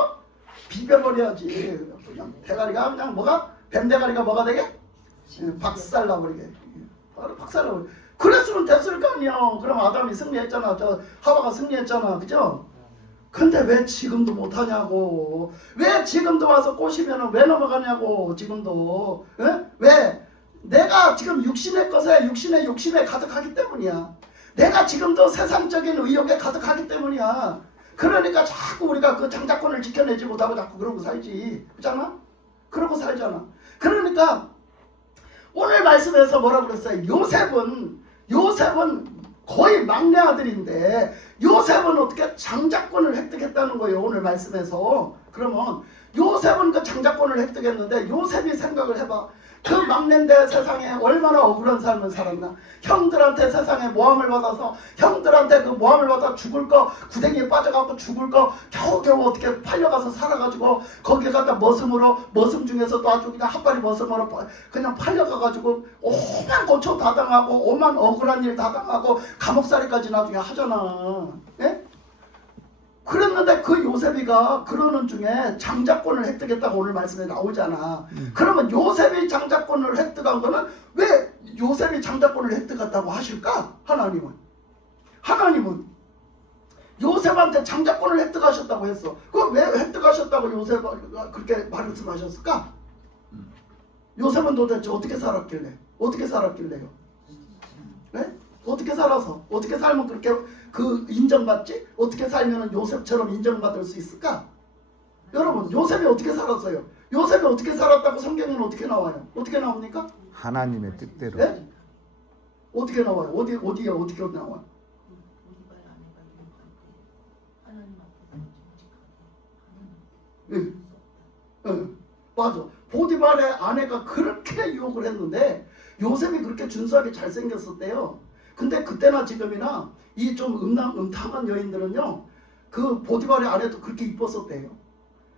비벼버려야지. 그냥 대가리가 그냥 뭐가? 뱀 대가리가 뭐가 되게? 박살나버리게. 바로 박살나버리게. 그랬으면 됐을 거 아니야. 그럼 아담이 승리했잖아. 저 하와가 승리했잖아. 그죠? 근데 왜 지금도 못하냐고. 왜 지금도 와서 꼬시면 왜 넘어가냐고. 지금도. 에? 왜? 내가 지금 육신의 것에 육신의 욕심에 가득하기 때문이야. 내가 지금도 세상적인 의욕에 가득하기 때문이야. 그러니까 자꾸 우리가 그 장자권을 지켜내지 못하고 자꾸 그러고 살지. 그렇잖아? 그러고 살잖아. 그러니까 오늘 말씀에서 뭐라고 그랬어요? 요셉은 거의 막내 아들인데 요셉은 어떻게 장자권을 획득했다는 거예요. 오늘 말씀에서. 그러면 요셉은 그 장자권을 획득했는데 요셉이 생각을 해봐. 그 막내인데 세상에 얼마나 억울한 삶을 살았나. 형들한테 세상에 모함을 받아서 형들한테 그 모함을 받아 죽을 거 구덩이에 빠져갖고 죽을 거 겨우겨우 어떻게 팔려가서 살아가지고 거기에 갖다 머슴 중에서도 아주 그냥 핫바리 머슴으로 그냥 팔려가가지고 오만 고초 다 당하고 오만 억울한 일 다 당하고 감옥살이까지 나중에 하잖아. 예? 그랬는데 그 요셉이가 그러는 중에 장자권을 획득했다고 오늘 말씀에 나오잖아. 그러면 요셉이 장자권을 획득한 거는 왜 요셉이 장자권을 획득했다고 하실까? 하나님은 요셉한테 장자권을 획득하셨다고 했어. 그걸 왜 획득하셨다고 요셉 그렇게 말씀하셨을까? 요셉은 도대체 어떻게 살았길래요? 네? 어떻게 살아서 어떻게 살면 그렇게 그 인정받지? 어떻게 살면 요셉처럼 인정받을 수 있을까? 여러분 요셉이 어떻게 살았어요? 요셉이 어떻게 살았다고 성경에는 어떻게 나와요? 어떻게 나옵니까? 하나님의 뜻대로. 네? 어떻게 나와요? 어떻게 나와요? 맞아. 보디발의 아내가 그렇게 유혹을 했는데 요셉이 그렇게 준수하게 잘생겼었대요. 근데 그때나 지금이나 이 좀 음탕한 여인들은요 그 보디발의 아내도 그렇게 이뻤었대요.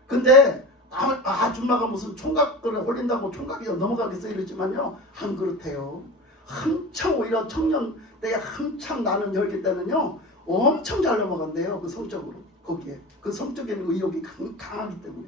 근데 아줌마가 무슨 총각들에 홀린다고 총각이 넘어가겠어 이러지만요 안 그렇대요. 한창 오히려 청년 때에 한창 나는 열기 때는요 엄청 잘 넘어간대요. 그 성적으로 거기에 그 성적인 의욕이 강하기 때문에.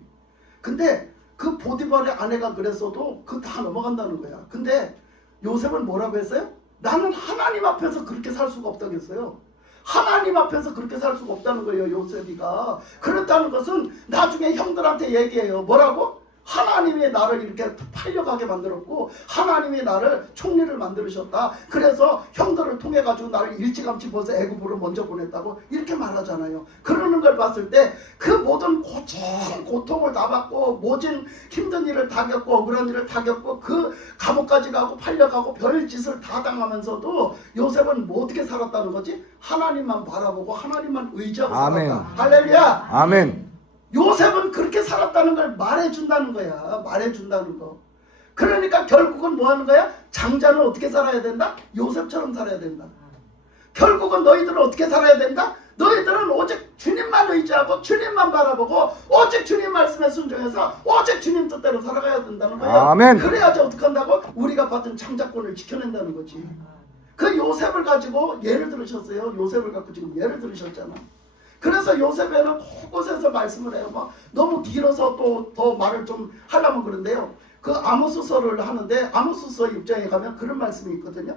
근데 그 보디발의 아내가 그랬어도 그 다 넘어간다는 거야. 근데 요셉은 뭐라고 했어요? 나는 하나님 앞에서 그렇게 살 수가 없다고 했어요. 하나님 앞에서 그렇게 살 수가 없다는 거예요. 요셉이가. 그렇다는 것은 나중에 형들한테 얘기해요. 뭐라고? 하나님이 나를 이렇게 팔려가게 만들었고 하나님이 나를 총리를 만들으셨다. 그래서 형들을 통해 가지고 나를 일찌감치 벌써 애굽으로 먼저 보냈다고 이렇게 말하잖아요. 그러는 걸 봤을 때 그 모든 고통을 다 받고 모진 힘든 일을 다 겪고 억울한 일을 다 겪고 그 감옥까지 가고 팔려가고 별짓을 다 당하면서도 요셉은 뭐 어떻게 살았다는 거지? 하나님만 바라보고 하나님만 의지하고 아멘. 살았다. 할렐루야. 아멘. 요셉은 그렇게 살았다는 걸 말해준다는 거야. 말해준다는 거. 그러니까 결국은 뭐 하는 거야? 장자는 어떻게 살아야 된다? 요셉처럼 살아야 된다. 결국은 너희들은 어떻게 살아야 된다? 너희들은 오직 주님만 의지하고 주님만 바라보고 오직 주님 말씀에 순종해서 오직 주님 뜻대로 살아가야 된다는 거야. 아멘. 그래야지 어떻게 한다고? 우리가 받은 창자권을 지켜낸다는 거지. 그 요셉을 가지고 예를 들으셨어요. 요셉을 갖고 지금 예를 들으셨잖아. 그래서 요셉에는 곳곳에서 말씀을 해요. 막 너무 길어서 또 더 말을 좀 하려면 그런데요. 그 아모스서를 하는데 아모스서 6장에 가면 그런 말씀이 있거든요.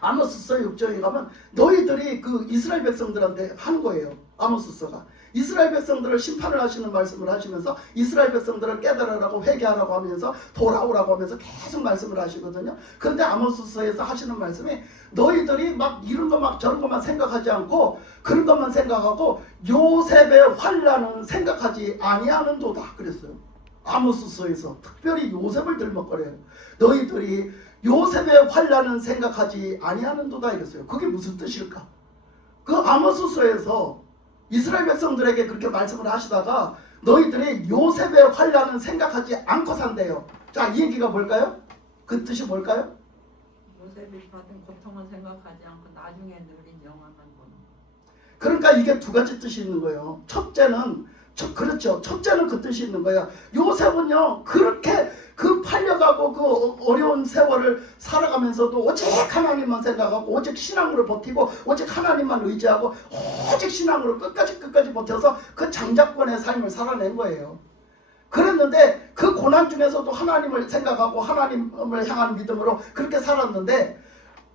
아모스서 6장에 가면 너희들이 그 이스라엘 백성들한테 한 거예요. 아모스서가 이스라엘 백성들을 심판을 하시는 말씀을 하시면서 이스라엘 백성들을 깨달으라고 회개하라고 하면서 돌아오라고 하면서 계속 말씀을 하시거든요. 그런데 아모스서에서 하시는 말씀이 너희들이 막 이런 거 막 저런 것만 생각하지 않고 그런 것만 생각하고 요셉의 환난은 생각하지 아니하는도다 그랬어요. 아모스서에서 특별히 요셉을 들먹거려요. 너희들이 요셉의 환난은 생각하지 아니하는도다 이랬어요. 그게 무슨 뜻일까? 그 아모스서에서 이스라엘 백성들에게 그렇게 말씀을 하시다가 너희들이 요셉의 환난은 생각하지 않고 산대요. 자, 이 얘기가 뭘까요? 그 뜻이 뭘까요? 요셉이 받은 고통은 생각하지 않고 나중에 누린 영원한 돈. 그러니까 이게 두 가지 뜻이 있는 거예요. 첫째는 그렇죠. 첫째는 그 뜻이 있는 거야. 요셉은요 그렇게 그 팔려가고 그 어려운 세월을 살아가면서도 오직 하나님만 생각하고 오직 신앙으로 버티고 오직 하나님만 의지하고 오직 신앙으로 끝까지 버텨서 그 장자권의 삶을 살아낸 거예요. 그랬는데 그 고난 중에서도 하나님을 생각하고 하나님을 향한 믿음으로 그렇게 살았는데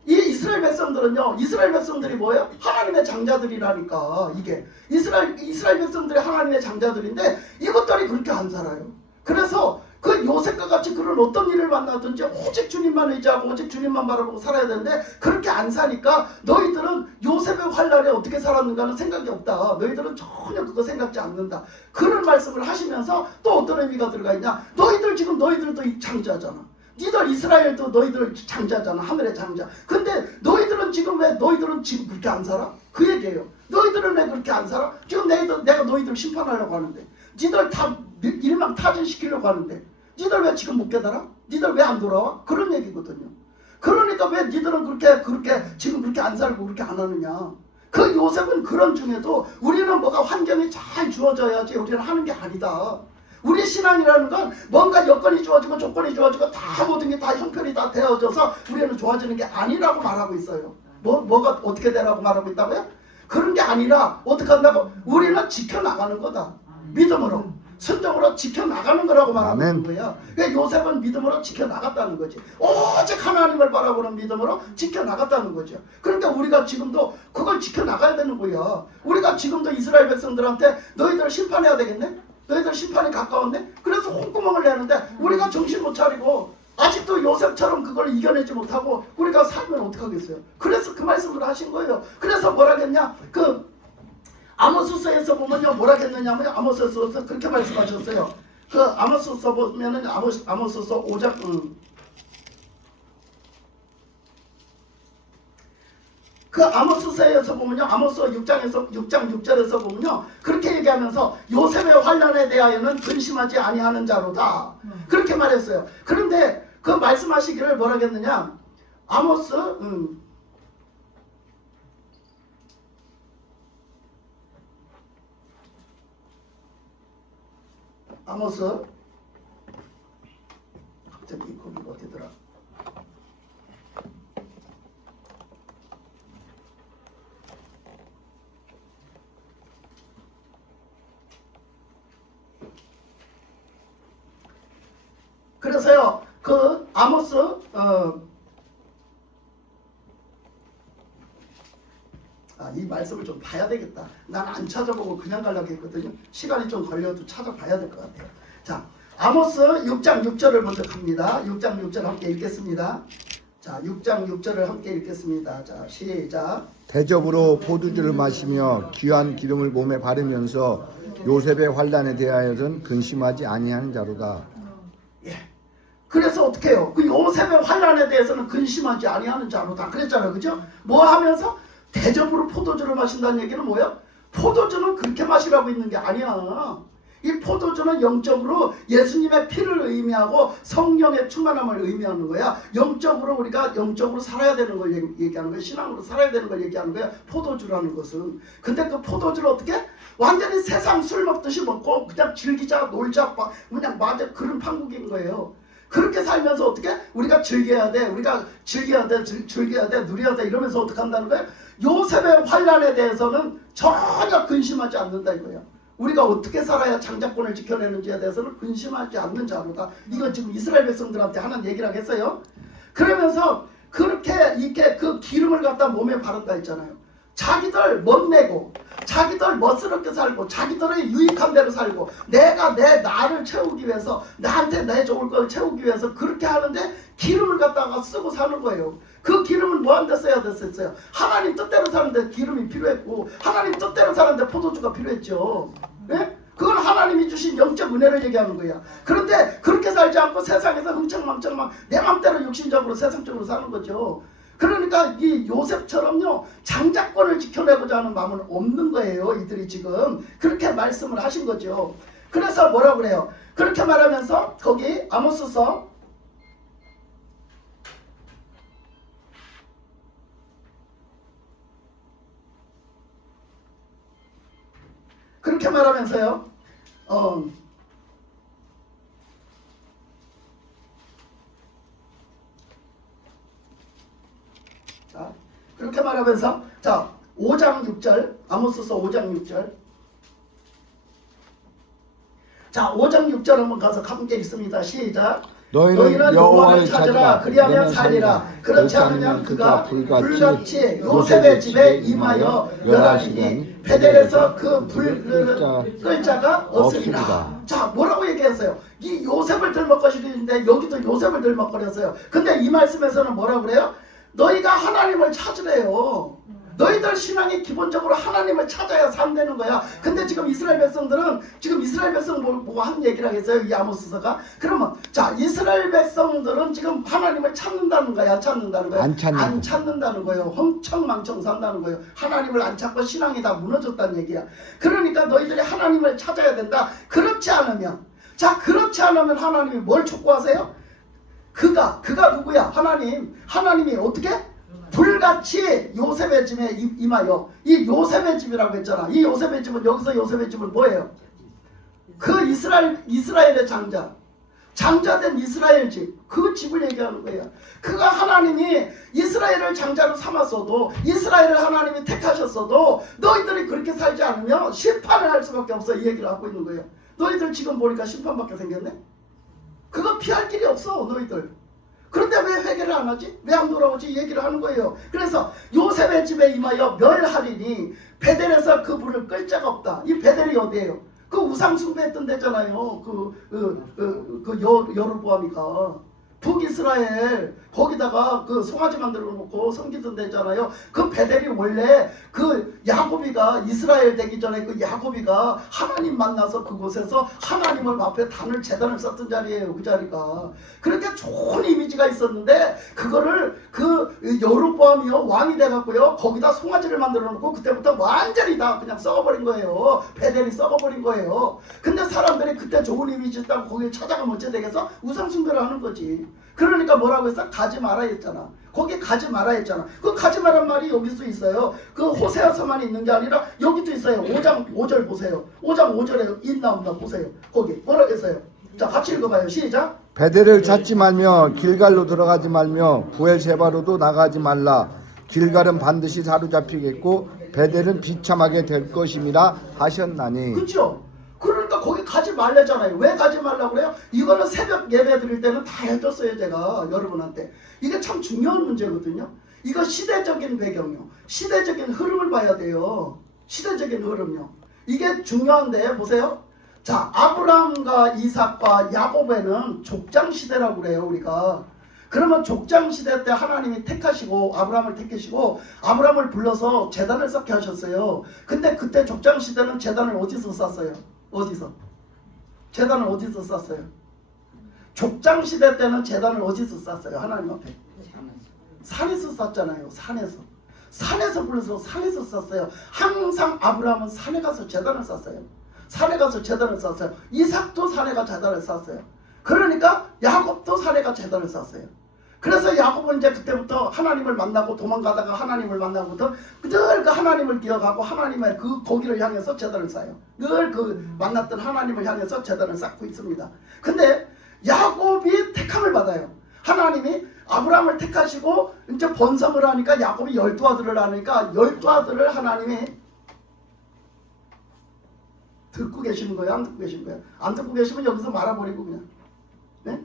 이 이스라엘 백성들은요, 이스라엘 백성들이 뭐예요? 하나님의 장자들이라니까. 이게 이스라엘 백성들이 하나님의 장자들인데 이것들이 그렇게 안 살아요. 그래서 그 요셉과 같이 그런 어떤 일을 만나든지 오직 주님만 의지하고 오직 주님만 바라보고 살아야 되는데 그렇게 안 사니까 너희들은 요셉의 환난에 어떻게 살았는가는 생각이 없다. 너희들은 전혀 그거 생각지 않는다. 그런 말씀을 하시면서 또 어떤 의미가 들어가 있냐? 너희들도 장자잖아. 니들 이스라엘도 너희들 장자잖아. 하늘의 장자. 근데 너희들은 지금 그렇게 안 살아? 그 얘기예요. 너희들은 왜 그렇게 안 살아? 지금 내가 너희들 심판하려고 하는데 니들 다 일망타진시키려고 하는데 니들 왜 지금 못 깨달아? 니들 왜 안 돌아와? 그런 얘기거든요. 그러니까 왜 니들은 그렇게 지금 그렇게 안 살고 그렇게 안 하느냐? 그 요셉은 그런 중에도 우리는 뭐가 환경이 잘 주어져야지 우리는 하는 게 아니다. 우리 신앙이라는 건 뭔가 여건이 좋아지고 조건이 좋아지고 다 모든 게 다 형편이 다 되어져서 우리는 좋아지는 게 아니라고 말하고 있어요. 뭐가 어떻게 되라고 말하고 있다고요? 그런 게 아니라 어떻게 한다고? 우리는 지켜나가는 거다. 믿음으로 순종으로 지켜나가는 거라고 말하고 있는 거야. 그러니까 요셉은 믿음으로 지켜나갔다는 거지. 오직 하나님을 바라보는 믿음으로 지켜나갔다는 거죠. 그러니까 우리가 지금도 그걸 지켜나가야 되는 거야. 우리가 지금도 이스라엘 백성들한테 너희들 심판해야 되겠네? 너희들 심판이 가까웠네? 그래서 홍구멍을 내는데 우리가 정신 못 차리고 아직도 요셉처럼 그걸 이겨내지 못하고 우리가 살면 어떡하겠어요? 그래서 그 말씀을 하신 거예요. 그래서 뭐라겠냐? 그 아모스서에서 보면요 뭐라겠느냐면 아모스서에서 그렇게 말씀하셨어요. 그 아모스서 보면은 아모스서 5장 그 아모스서에서 보면요 아모스 6장 6절에서 보면요 그렇게 얘기하면서 요셉의 환난에 대하여는 근심하지 아니하는 자로다 그렇게 말했어요. 그런데 그 말씀하시기를 뭐라겠느냐 아모스 갑자기 거기가 어디더라? 그래서요 그 아모스 이 말씀을 좀 봐야 되겠다. 난 안 찾아보고 그냥 가려고 했거든요. 시간이 좀 걸려도 찾아봐야 될 것 같아요. 자, 아모스 6장 6절을 먼저 갑니다. 6장 6절 함께 읽겠습니다. 자, 6장 6절을 함께 읽겠습니다. 자, 시작. 대접으로 포도주를 마시며 귀한 기름을 몸에 바르면서 요셉의 환난에 대하여는 근심하지 아니하는 자로다. 예. 그래서 어떻게 해요? 그 요셉의 환난에 대해서는 근심하지 아니하는 자로다. 그랬잖아요. 그죠? 뭐 하면서 대접으로 포도주를 마신다는 얘기는 뭐예요? 포도주는 그렇게 마시라고 있는 게 아니야. 이 포도주는 영적으로 예수님의 피를 의미하고 성령의 충만함을 의미하는 거야. 영적으로 우리가 영적으로 살아야 되는 걸 얘기하는 거야. 신앙으로 살아야 되는 걸 얘기하는 거야. 포도주라는 것은. 근데 그 포도주를 어떻게? 완전히 세상 술 먹듯이 먹고 그냥 즐기자 놀자 그냥 맞아 그런 판국인 거예요. 그렇게 살면서 어떻게? 우리가 즐겨야 돼. 우리가 즐겨야 돼. 즐겨야 돼. 누려야 돼. 이러면서 어떻게 한다는 거예요? 요셉의 환난에 대해서는 전혀 근심하지 않는다 이거예요. 우리가 어떻게 살아야 장자권을 지켜내는지에 대해서는 근심하지 않는 자로다. 이거 지금 이스라엘 백성들한테 하는 얘기를 하겠어요. 그러면서 그렇게 이렇게 그 기름을 갖다 몸에 바른다 했잖아요. 자기들 멋내고 자기들 멋스럽게 살고 자기들의 유익한 대로 살고 내가 내 나를 채우기 위해서 나한테 내 좋을 걸 채우기 위해서 그렇게 하는데 기름을 갖다가 쓰고 사는 거예요. 그 기름은 뭐한테 써야 됐었어요? 하나님 뜻대로 사는데 기름이 필요했고 하나님 뜻대로 사는데 포도주가 필요했죠. 네? 그건 하나님이 주신 영적 은혜를 얘기하는 거야. 그런데 그렇게 살지 않고 세상에서 흥청망청 막 내 맘대로 육신적으로 세상적으로 사는 거죠. 그러니까 이 요셉처럼요 장자권을 지켜내고자 하는 마음은 없는 거예요. 이들이 지금 그렇게 말씀을 하신 거죠. 그래서 뭐라고 그래요? 그렇게 말하면서 거기 아모스서 그렇게 말하면서요. 자, 그렇게 말하면서 자, 5장 6절 아모스서 5장 6절 자, 5장 6절 한번 가서 함께 읽습니다. 시작. 너희는 여호와를 찾으라 그리하면 살리라. 그렇지 않으면 그가 불같이 요셉의 집에 임하여 멸하시니 베델에서 그 불을 끌 자가 없으리라. 자, 뭐라고 얘기했어요? 이 요셉을 들먹거리는데 여기도 요셉을 들먹거렸어요. 근데 이 말씀에서는 뭐라고 그래요? 너희가 하나님을 찾으래요. 너희들 신앙이 기본적으로 하나님을 찾아야 산다는 거야. 근데 지금 이스라엘 백성들은 지금 이스라엘 백성 보고 한 얘기를 하겠어요. 이 아모스서가. 그러면 자, 이스라엘 백성들은 지금 하나님을 찾는다는 거야, 찾는다는 거야? 안 찾는다는 거예요. 흥청망청 산다는 거예요. 하나님을 안 찾고 신앙이 다 무너졌다는 얘기야. 그러니까 너희들이 하나님을 찾아야 된다. 그렇지 않으면 자, 그렇지 않으면 하나님이 뭘 촉구하세요? 그가 누구야? 하나님이 어떻게? 불같이 요셉의 집에 임하여. 이 요셉의 집이라고 했잖아. 이 요셉의 집은 여기서 요셉의 집은 뭐예요? 그 이스라엘의 장자된 이스라엘 집, 그 집을 얘기하는 거예요. 그가 하나님이 이스라엘을 장자로 삼았어도 이스라엘을 하나님이 택하셨어도 너희들이 그렇게 살지 않으면 심판을 할 수밖에 없어. 이 얘기를 하고 있는 거예요. 너희들 지금 보니까 심판밖에 생겼네? 그거 피할 길이 없어 너희들. 그런데 왜 회개를 안 하지? 왜 안 돌아오지? 얘기를 하는 거예요. 그래서 요셉의 집에 임하여 멸하리니 베델에서 그 불을 끌 자가 없다. 이 베델이 어디예요? 그 우상 숭배했던 데잖아요. 여로보암이가 북이스라엘 거기다가 그 송아지 만들어 놓고 섬기던 데잖아요. 그 베델이 원래 그 야곱이가 이스라엘 되기 전에 그 야곱이가 하나님 만나서 그곳에서 하나님을 앞에 재단을 쌓던 자리예요. 그 자리가 그렇게 좋은 이미지가 있었는데 그거를 그 여로보암이요 왕이 돼갖고요 거기다 송아지를 만들어 놓고 그때부터 완전히 다 그냥 썩어버린 거예요. 베델이 썩어버린 거예요. 근데 사람들이 그때 좋은 이미지 있다고 거기를 찾아가면 어째 되겠어? 우상숭배를 하는 거지. 그러니까 뭐라고 했어? 가지 마라 했잖아. 거기 가지 마라 했잖아. 그 가지 마란 말이 여기서 있어요. 그 호세아서만 있는 게 아니라 여기도 있어요. 5장 5절 보세요. 5장 5절에 인 나온다 보세요. 거기 뭐라고 했어요? 자, 같이 읽어봐요. 시작. 베델을 찾지 말며 길갈로 들어가지 말며 부엘세바로도 나가지 말라. 길갈은 반드시 사로잡히겠고 베델은 비참하게 될 것임이라 하셨나니. 그렇죠? 그러니까 거기 가지 말래잖아요. 왜 가지 말라고 그래요? 이거는 새벽 예배 드릴 때는 다 해줬어요. 제가 여러분한테. 이게 참 중요한 문제거든요. 이거 시대적인 배경이요. 시대적인 흐름을 봐야 돼요. 시대적인 흐름요. 이게 중요한데 보세요. 자, 아브라함과 이삭과 야곱에는 족장 시대라고 그래요, 우리가. 그러면 족장 시대 때 하나님이 택하시고 아브라함을 택하시고 아브라함을 불러서 제단을 쌓게 하셨어요. 근데 그때 족장 시대는 제단을 어디서 쌓았어요? 어디서? 제단을 어디서 쌓았어요? 족장 시대 때는 제단을 어디서 쌓았어요? 하나님 앞에. 산에서 쌓잖아요. 산에서 불러서 산에서 쌓았어요. 항상 아브라함은 산에 가서 제단을 쌓았어요. 산에 가서 제단을 쌓았어요. 이삭도 산에 가서 제단을 쌓았어요. 그러니까 야곱도 산에 가서 제단을 쌓았어요. 그래서 야곱은 이제 그때부터 하나님을 만나고 도망가다가 하나님을 만나고부터 늘 그 하나님을 기억하고 하나님의 그 거기를 향해서 제단을 쌓아요. 늘 그 만났던 하나님을 향해서 제단을 쌓고 있습니다. 근데 야곱이 택함을 받아요. 하나님이 아브라함을 택하시고 이제 번성을 하니까 야곱이 12아들을 하니까 12아들을 하나님이 듣고 계시는 거예요? 안 듣고 계신 거예요? 안 듣고 계시면 여기서 말아버리고 그냥. 네?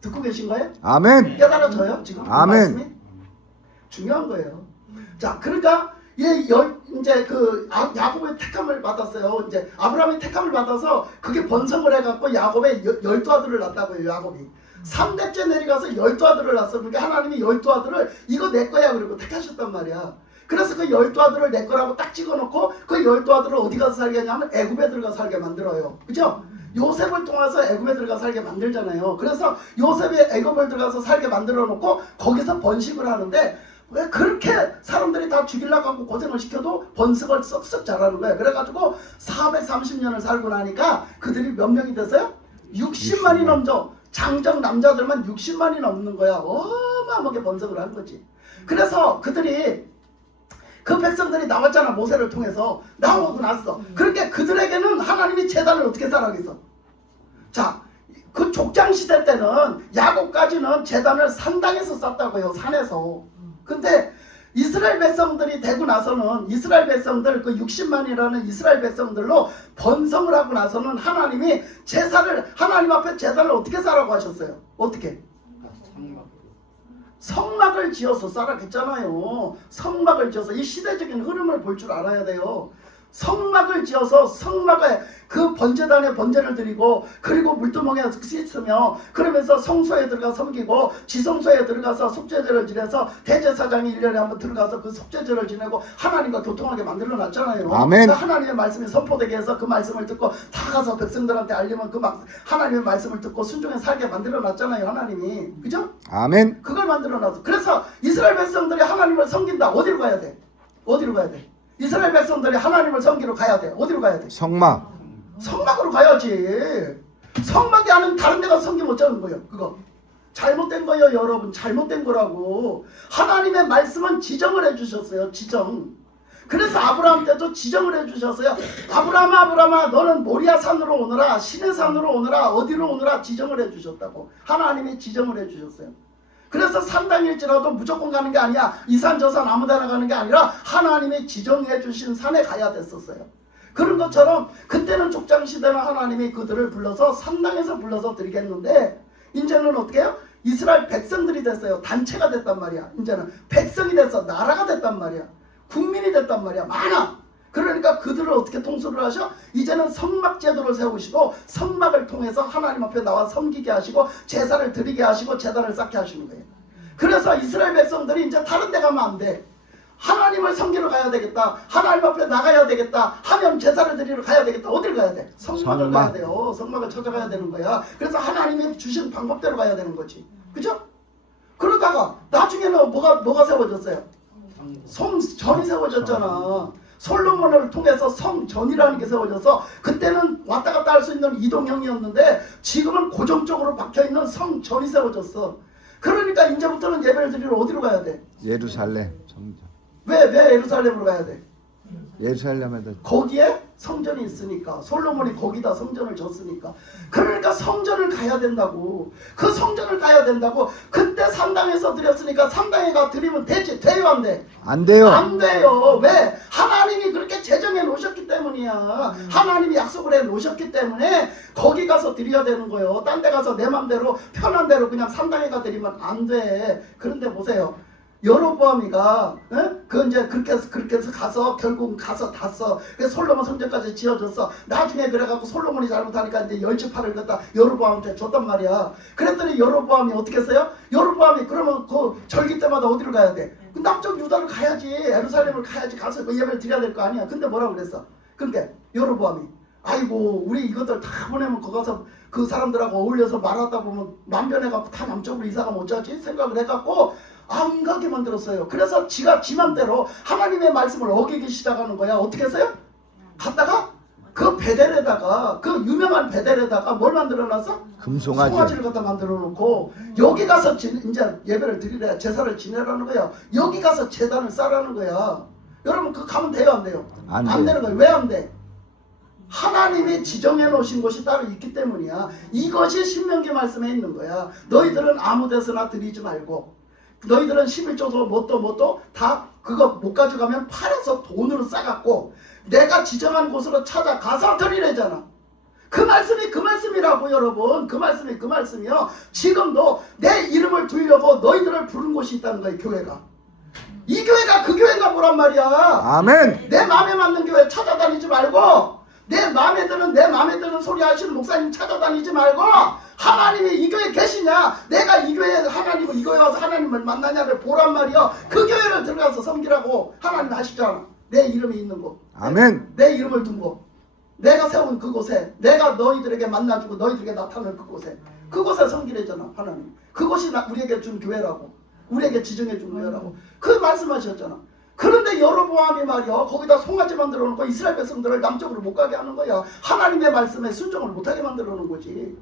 듣고 계신 거예요? 아멘. 깨달아져요? 지금 그 아멘. 말씀이? 중요한 거예요. 자, 그러니까 이제 그 야곱의 택함을 받았어요. 이제 아브라함이 택함을 받아서 그게 번성을 해갖고 야곱의 12아들을 낳았다고요. 야곱이 3대째 내려가서 12아들을 낳았어. 그러니까 하나님이 12아들을 이거 내 거야 그러고 택하셨단 말이야. 그래서 그 12아들을 내 거라고 딱 찍어놓고 그 12아들을 어디 가서 살게 하냐면 애굽에 들어가 살게 만들어요. 그죠? 요셉을 통해서 애굽에 들어가 살게 만들잖아요. 그래서 요셉이 애굽을 들어가서 살게 만들어 놓고 거기서 번식을 하는데 왜 그렇게 사람들이 다 죽이려고 하고 고생을 시켜도 번식을 썩썩 잘하는 거예요. 그래가지고 430년을 살고 나니까 그들이 몇 명이 됐어요? 60만이 넘죠. 장정 남자들만 60만이 넘는 거야. 어마어마하게 번성을 한 거지. 그래서 그들이 그 백성들이 나왔잖아. 모세를 통해서 나오고 났어. 그러니까 그들에게는 하나님이 제단을 어떻게 쌓아겠어? 자, 그 족장 시대 때는 야곱까지는 제단을 산당에서 쌓았다고요. 산에서. 근데 이스라엘 백성들이 되고 나서는 이스라엘 백성들 그 60만이라는 이스라엘 백성들로 번성을 하고 나서는 하나님이 제사를 하나님 앞에 제단을 어떻게 쌓으라고 하셨어요? 어떻게? 성막을 지어서 쌓았겠잖아요. 성막을 지어서 이 시대적인 흐름을 볼 줄 알아야 돼요. 성막을 지어서 성막에 그 번제단에 번제를 드리고 그리고 물두멍에 씻으며 그러면서 성소에 들어가 섬기고 지성소에 들어가서 속죄제를 지내서 대제사장이 1년에 한번 들어가서 그 속죄제를 지내고 하나님과 교통하게 만들어 놨잖아요. 아멘. 그러니까 하나님의 말씀이 선포되게 해서 그 말씀을 듣고 다 가서 백성들한테 알리면 그 하나님의 말씀을 듣고 순종해 살게 만들어 놨잖아요. 하나님이. 그죠? 아멘. 그걸 만들어 놨어. 그래서 이스라엘 백성들이 하나님을 섬긴다. 어디로 가야 돼? 어디로 가야 돼? 이스라엘 백성들이 하나님을 섬기러 가야 돼. 어디로 가야 돼? 성막. 성막으로 가야지. 성막이 아닌 다른 데가 섬기면 어쩌는 거예요? 그거 잘못된 거예요. 여러분 잘못된 거라고. 하나님의 말씀은 지정을 해주셨어요. 지정. 그래서 아브라함 때도 지정을 해주셨어요. 아브라함아 아브라함아 너는 모리아 산으로 오너라 시내 산으로 오너라 어디로 오너라 지정을 해주셨다고. 하나님이 지정을 해주셨어요. 그래서 산당일지라도 무조건 가는 게 아니야. 이 산 저 산 아무 데나 가는 게 아니라 하나님이 지정해 주신 산에 가야 됐었어요. 그런 것처럼 그때는 족장시대는 하나님이 그들을 불러서 산당에서 불러서 드리겠는데 이제는 어떻게 해요? 이스라엘 백성들이 됐어요. 단체가 됐단 말이야. 이제는 백성이 됐어. 나라가 됐단 말이야. 국민이 됐단 말이야. 많아. 그러니까 그들을 어떻게 통솔을 하셔? 이제는 성막 제도를 세우시고 성막을 통해서 하나님 앞에 나와 섬기게 하시고 제사를 드리게 하시고 제단을 쌓게 하시는 거예요. 그래서 이스라엘 백성들이 이제 다른 데 가면 안 돼. 하나님을 섬기러 가야 되겠다. 하나님 앞에 나가야 되겠다. 하면 제사를 드리러 가야 되겠다. 어딜 가야 돼? 성막을 가야 돼요. 성막을 찾아가야 되는 거야. 그래서 하나님이 주신 방법대로 가야 되는 거지. 그죠? 그러다가 나중에는 뭐가 세워졌어요? 성전이 세워졌잖아. 솔로몬을 통해서 성전이라는 게 세워져서 그때는 왔다 갔다 할 수 있는 이동형이었는데 지금은 고정적으로 박혀있는 성전이 세워졌어. 그러니까 이제부터는 예배를 드리러 어디로 가야 돼? 예루살렘 성전. 왜 예루살렘으로 가야 돼? 예루살렘에도 거기에 성전이 있으니까. 솔로몬이 거기다 성전을 졌으니까. 그러니까 성전을 가야 된다고. 그 성전을 가야 된다고. 그때 산당에서 드렸으니까 산당에 가 드리면 되지. 돼요 안 돼? 안 돼요. 안 돼요. 왜? 하나님이 그렇게 제정해 놓으셨기 때문이야. 하나님이 약속을 해 놓으셨기 때문에 거기 가서 드려야 되는 거예요. 딴 데 가서 내 맘대로 편한 대로 그냥 산당에 가 드리면 안 돼. 그런데 보세요. 여로보암이가 그 이제 그렇게 해서 가서 결국 가서 땄어. 그래서 솔로몬 성전까지 지어줬어. 나중에 그래갖고 솔로몬이 잘못하니까 이제 열지파를 갖다 여로보암한테 줬단 말이야. 그랬더니 여로보암이 어떻게 했어요? 여로보암이 그러면 그 절기 때마다 어디로 가야 돼? 그 남쪽 유다를 가야지. 예루살렘을 가야지. 가서 그 예배를 드려야 될 거 아니야. 근데 뭐라고 그랬어? 그러니까 여로보암이 아이고 우리 이것들 다 보내면 거기 가서 그 사람들하고 어울려서 말하다 보면 만변해갖고 다 남쪽으로 이사가 못 자지 생각을 해갖고 안 가게 만들었어요. 그래서 지가 지 맘대로 하나님의 말씀을 어기기 시작하는 거야. 어떻게 했어요? 갔다가 그 베델에다가 그 유명한 베델에다가 뭘 만들어놨어? 금송아지. 송아지를 갖다 만들어 놓고 여기 가서 이제 예배를 드리래. 제사를 지내라는 거야. 여기 가서 제단을 쌓으라는 거야. 여러분 그 가면 돼요 안 돼요? 안 안 돼요. 되는 거예요. 왜 안 돼? 하나님이 지정해 놓으신 것이 따로 있기 때문이야. 이것이 신명기 말씀에 있는 거야. 너희들은 아무 데서나 드리지 말고 너희들은 11조도 뭣도 다 그거 못 가져가면 팔아서 돈으로 싸갖고 내가 지정한 곳으로 찾아가서 드리래잖아. 그 말씀이 그 말씀이라고 여러분. 그 말씀이 그 말씀이요. 지금도 내 이름을 두려고 너희들을 부른 곳이 있다는 거예요. 교회가. 이 교회가 그 교회가 뭐란 말이야. 아멘. 내 마음에 맞는 교회 찾아다니지 말고 내 마음에 드는 소리 하시는 목사님 찾아다니지 말고 하나님이 이 교회에 계시냐 내가 이 교회에 하나님을 이 교회에 와서 하나님을 만나냐를 보란 말이야. 그 교회를 들어가서 섬기라고 하나님 하시잖아. 내 이름이 있는 곳 아멘. 내 이름을 둔 곳 내가 세운 그곳에 내가 너희들에게 만나주고 너희들에게 나타날 그곳에 섬기래잖아. 하나님 그곳이 우리에게 준 교회라고 우리에게 지정해 준 교회라고 그 말씀하셨잖아. 그런데 여로보암이 말이야 거기다 송아지 만들어 놓고 이스라엘 백성들을 남쪽으로 못 가게 하는 거야. 하나님의 말씀에 순종을 못하게 만들어 놓은 거지.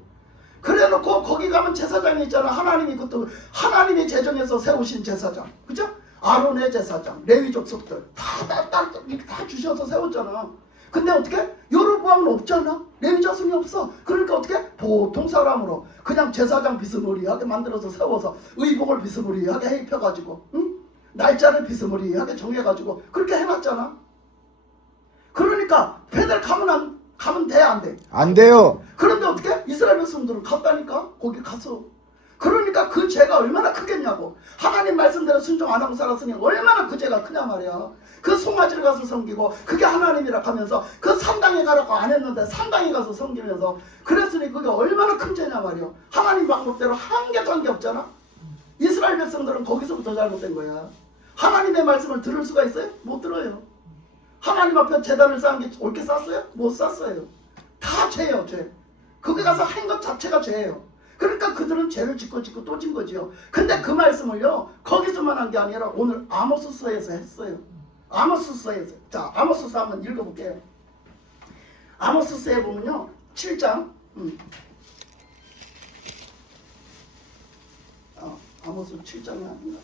그래 놓고 거기 가면 제사장이 있잖아. 하나님이 그것도 하나님이 제정해서 세우신 제사장 그죠? 아론의 제사장 레위족 속들 다 주셔서 세웠잖아. 근데 어떻게? 여로보암은 없잖아. 레위 자손이 없어. 그러니까 어떻게? 보통 사람으로 그냥 제사장 비스무리하게 만들어서 세워서 의복을 비스무리하게 입혀가지고 응? 날짜를 비스무리하게 정해가지고 그렇게 해놨잖아. 그러니까 배들 가면 돼 안 돼? 안 돼요. 그런데 어떻게? 이스라엘 백성들은 갔다니까. 거기 가서 그러니까 그 죄가 얼마나 크겠냐고. 하나님 말씀대로 순종 안 하고 살았으니 얼마나 그 죄가 크냐 말이야. 그 송아지를 가서 섬기고 그게 하나님이라 하면서 그 산당에 가라고 안 했는데 산당에 가서 섬기면서 그랬으니 그게 얼마나 큰 죄냐 말이야. 하나님 방법대로 한 개도 한 게 없잖아. 이스라엘 백성들은 거기서부터 잘못된 거야. 하나님의 말씀을 들을 수가 있어요? 못 들어요. 하나님 앞에 제단을 쌓은 게 옳게 쌓았어요? 못 쌓았어요. 다 죄예요. 죄. 거기 가서 한 것 자체가 죄예요. 그러니까 그들은 죄를 짓고 또 진 거지요. 근데 그 말씀을요 거기서만 한 게 아니라 오늘 아모스서에서 했어요. 아모스서에서. 자 아모스서 한번 읽어볼게요. 아모스서에 보면요 7장 아모스 7장이 아닌가?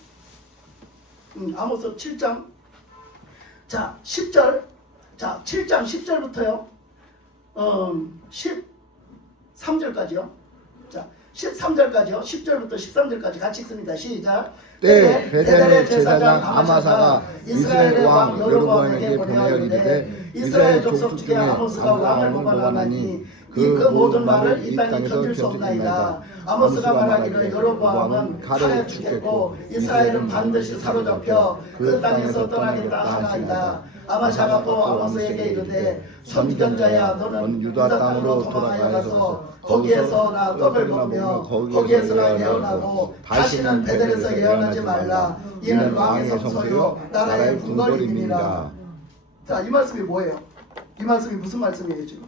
아모스 7장 자 10절 자 7장 10절부터요 13절까지요. 자 13절까지요. 10절부터 13절까지 같이 읽습니다. 시작. 때 베델의 제사장 아마사가 이스라엘의 왕 여로보암에게 보내어 이르되 이스라엘 족속 중에 아모스가 왕을 고발하나니 그 모든 말을 이 땅에 견딜 수 없나이다. 아모스가 말하기를 여로보암은 칼에 죽겠고 이스라엘은 반드시 사로잡혀 그 땅에서 떠나겠다 하나이다. 아마샤가 또 아모스에게 이르되 선지견자야 너는 유다 땅으로 도망하여 가서 거기에서나 떡을 먹으며 거기에서나 예언하고 다시는 베델에서 예언하지 말라. 이는 왕의 성소요 나라의 궁궐임이니라. 자, 이 말씀이 뭐예요? 이 말씀이 무슨 말씀이에요 지금?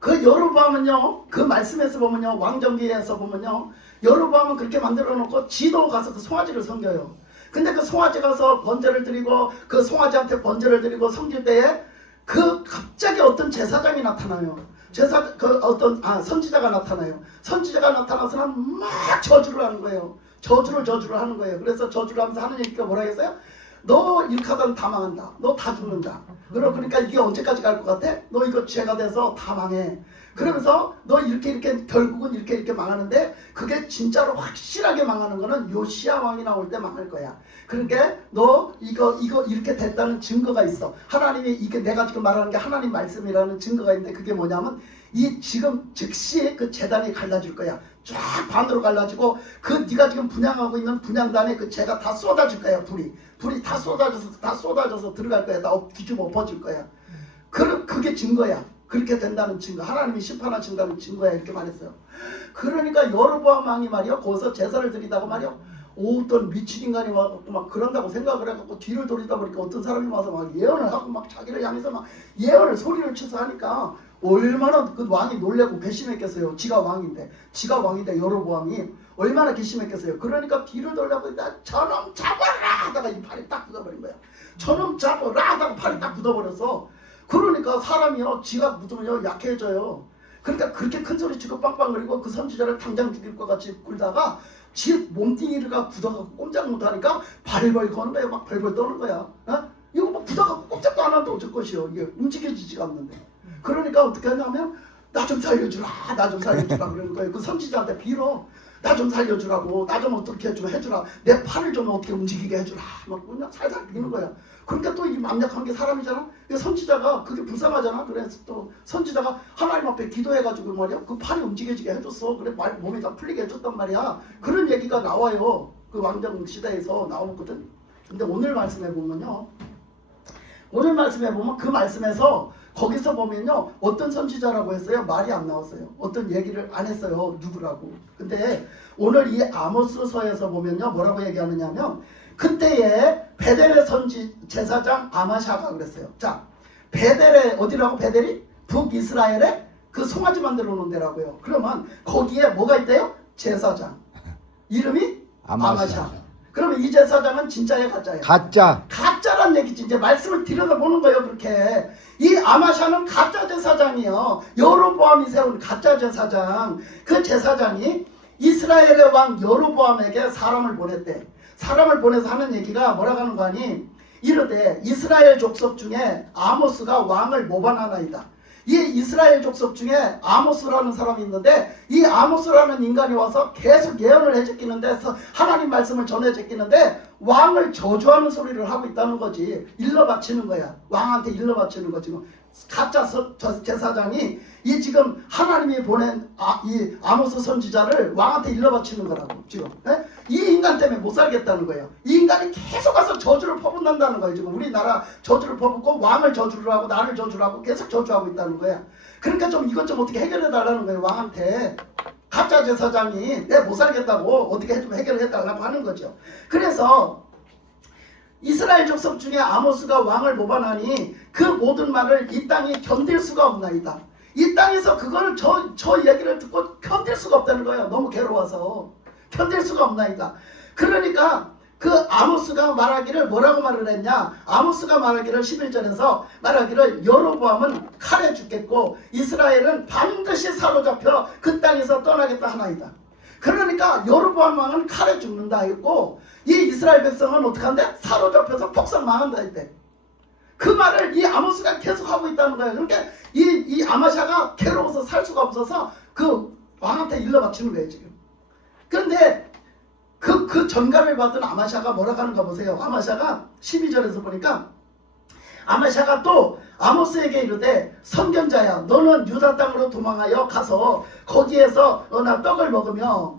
그 여로보암은요 그 말씀에서 보면요 왕정기에서 보면요 여로보암은 그렇게 만들어 놓고 지도 가서 그 송아지를 섬겨요. 근데 그 송아지 가서 번제를 드리고 그 송아지한테 번제를 드리고 섬길 때에 그 갑자기 어떤 제사장이 나타나요. 선지자가 나타나요. 선지자가 나타나서는 막 저주를 하는 거예요. 저주를 하는 거예요. 그래서 저주를 하면서 하느님께서 뭐라 했어요? 너 이렇게 하다 다 망한다. 너 다 죽는다. 그러니까 이게 언제까지 갈 것 같아? 너 이거 죄가 돼서 다 망해. 그러면서 너 이렇게 결국은 이렇게 망하는데 그게 진짜로 확실하게 망하는 거는 요시야 왕이 나올 때 망할 거야. 그러니까 너 이거 이렇게 됐다는 증거가 있어. 하나님이 이게 내가 지금 말하는 게 하나님 말씀이라는 증거가 있는데 그게 뭐냐면 이 지금 즉시 그 재단이 갈라질 거야. 쫙 반으로 갈라지고 그 네가 지금 분양하고 있는 분양단에 그 재가 다 쏟아질 거야. 불이 다 쏟아져서 들어갈 거야. 다 뒤집어 엎어질 거야. 그게 증거야. 그렇게 된다는 증거. 하나님이 심판하신다는 증거야. 이렇게 말했어요. 그러니까 여로보암 왕이 말이야 거기서 제사를 드리다가 말이야 어떤 미친 인간이 와서 막 그런다고 생각을 해갖고 뒤를 돌리다 보니까 어떤 사람이 와서 막 예언을 하고 막 자기를 향해서 막 예언을 소리를 쳐서 하니까 얼마나 그 왕이 놀래고 괘씸했겠어요. 지가 왕인데 여로보암이 얼마나 괘씸했겠어요. 그러니까 뒤를 돌려고 저놈 잡아라 하다가 이 팔이 딱 굳어버린 거야. 저놈 잡아라 하다가 팔이 딱 굳어버렸어. 그러니까 사람이요 지가 묻으면요 약해져요. 그러니까 그렇게 큰 소리 치고 빵빵거리고 그 선지자를 당장 죽일 것 같이 굴다가 지 몸뚱이가 굳어갖고 꼼짝 못하니까 발벌 거는 거야. 막 발벌 떠는 거야. 어? 이거 막 굳어갖고 꼼짝도 안 하는데 어쩔 것이요. 이게 움직여지지가 않는데. 그러니까 어떻게 하냐면 나 좀 살려주라 그러는 거예요. 그 선지자한테 빌어. 나 좀 살려주라고. 나 좀 어떻게 좀 해주라. 내 팔을 좀 어떻게 움직이게 해주라. 막 그냥 살살 비는 거야. 그러니까 또 이 만약한 게 사람이잖아. 선지자가 그게 불쌍하잖아. 그래서 또 선지자가 하나님 앞에 기도해가지고 말이야 그 팔이 움직여지게 해줬어. 그래 몸이 다 풀리게 해줬단 말이야. 그런 얘기가 나와요. 그 왕정 시대에서 나오거든. 근데 오늘 말씀해 보면요. 오늘 말씀해 보면 그 말씀에서 거기서 보면요 어떤 선지자라고 했어요? 말이 안 나왔어요. 어떤 얘기를 안 했어요. 누구라고. 근데 오늘 이 아모스서에서 보면요 뭐라고 얘기하느냐면 그때에 베델의 선지 제사장 아마샤가 그랬어요. 자 베델의 어디라고? 베델이 북이스라엘에 그 송아지 만들어 놓은 데라고요. 그러면 거기에 뭐가 있대요? 제사장 이름이 아마샤. 그러면 이 제사장은 진짜야 가짜야? 가짜란 얘기지. 이제 말씀을 들여다보는 거예요. 그렇게 이 아마샤는 가짜 제사장이요. 여로보암이 세운 가짜 제사장. 그 제사장이 이스라엘의 왕 여로보암에게 사람을 보냈대. 사람을 보내서 하는 얘기가 뭐라고 하는 거 아니? 이르되 이스라엘 족속 중에 아모스가 왕을 모반하나이다. 이 이스라엘 족속 중에 아모스라는 사람이 있는데 이 아모스라는 인간이 와서 계속 예언을 해제끼는데 하나님 말씀을 전해 제끼는데 왕을 저주하는 소리를 하고 있다는 거지. 일러 바치는 거야. 왕한테 일러 바치는 거지. 가짜 제사장이 이 지금 하나님이 보낸 이 아모스 선지자를 왕한테 일러 바치는 거라고 지금. 에? 이 인간 때문에 못 살겠다는 거예요. 이 인간이 계속 와서 저주를 퍼붓는다는 거예요. 지금 우리나라 저주를 퍼붓고 왕을 저주를 하고 나를 저주를 하고 계속 저주하고 있다는 거야. 그러니까 좀 이것 좀 어떻게 해결해 달라는 거예요. 왕한테. 가짜 제사장이 내 못 살겠다고 어떻게 좀 해결해 달라고 하는 거죠. 그래서 이스라엘 족속 중에 아모스가 왕을 모반하니 그 모든 말을 이 땅이 견딜 수가 없나이다. 이 땅에서 그걸 저 얘기를 듣고 견딜 수가 없다는 거예요. 너무 괴로워서 견딜 수가 없나이다. 그러니까 그 아모스가 말하기를 뭐라고 말을 했냐. 아모스가 말하기를 11절에서 말하기를 여로보암은 칼에 죽겠고 이스라엘은 반드시 사로잡혀 그 땅에서 떠나겠다 하나이다. 그러니까 여로보암 왕은 칼에 죽는다 했고 이 이스라엘 백성은 어떻게 한대? 사로잡혀서 폭삭 망한다 했대. 그 말을 이 아모스가 계속 하고 있다는 거예요. 그러니까 이 아마샤가 괴로워서 살 수가 없어서 그 왕한테 일러 바치는 거예요 지금. 그런데 그 전가를 받은 아마샤가 뭐라고 하는가 보세요. 아마샤가 12절에서 보니까 아마샤가 또 아모스에게 이르되 선견자야 너는 유다 땅으로 도망하여 가서 거기에서 나 떡을 먹으며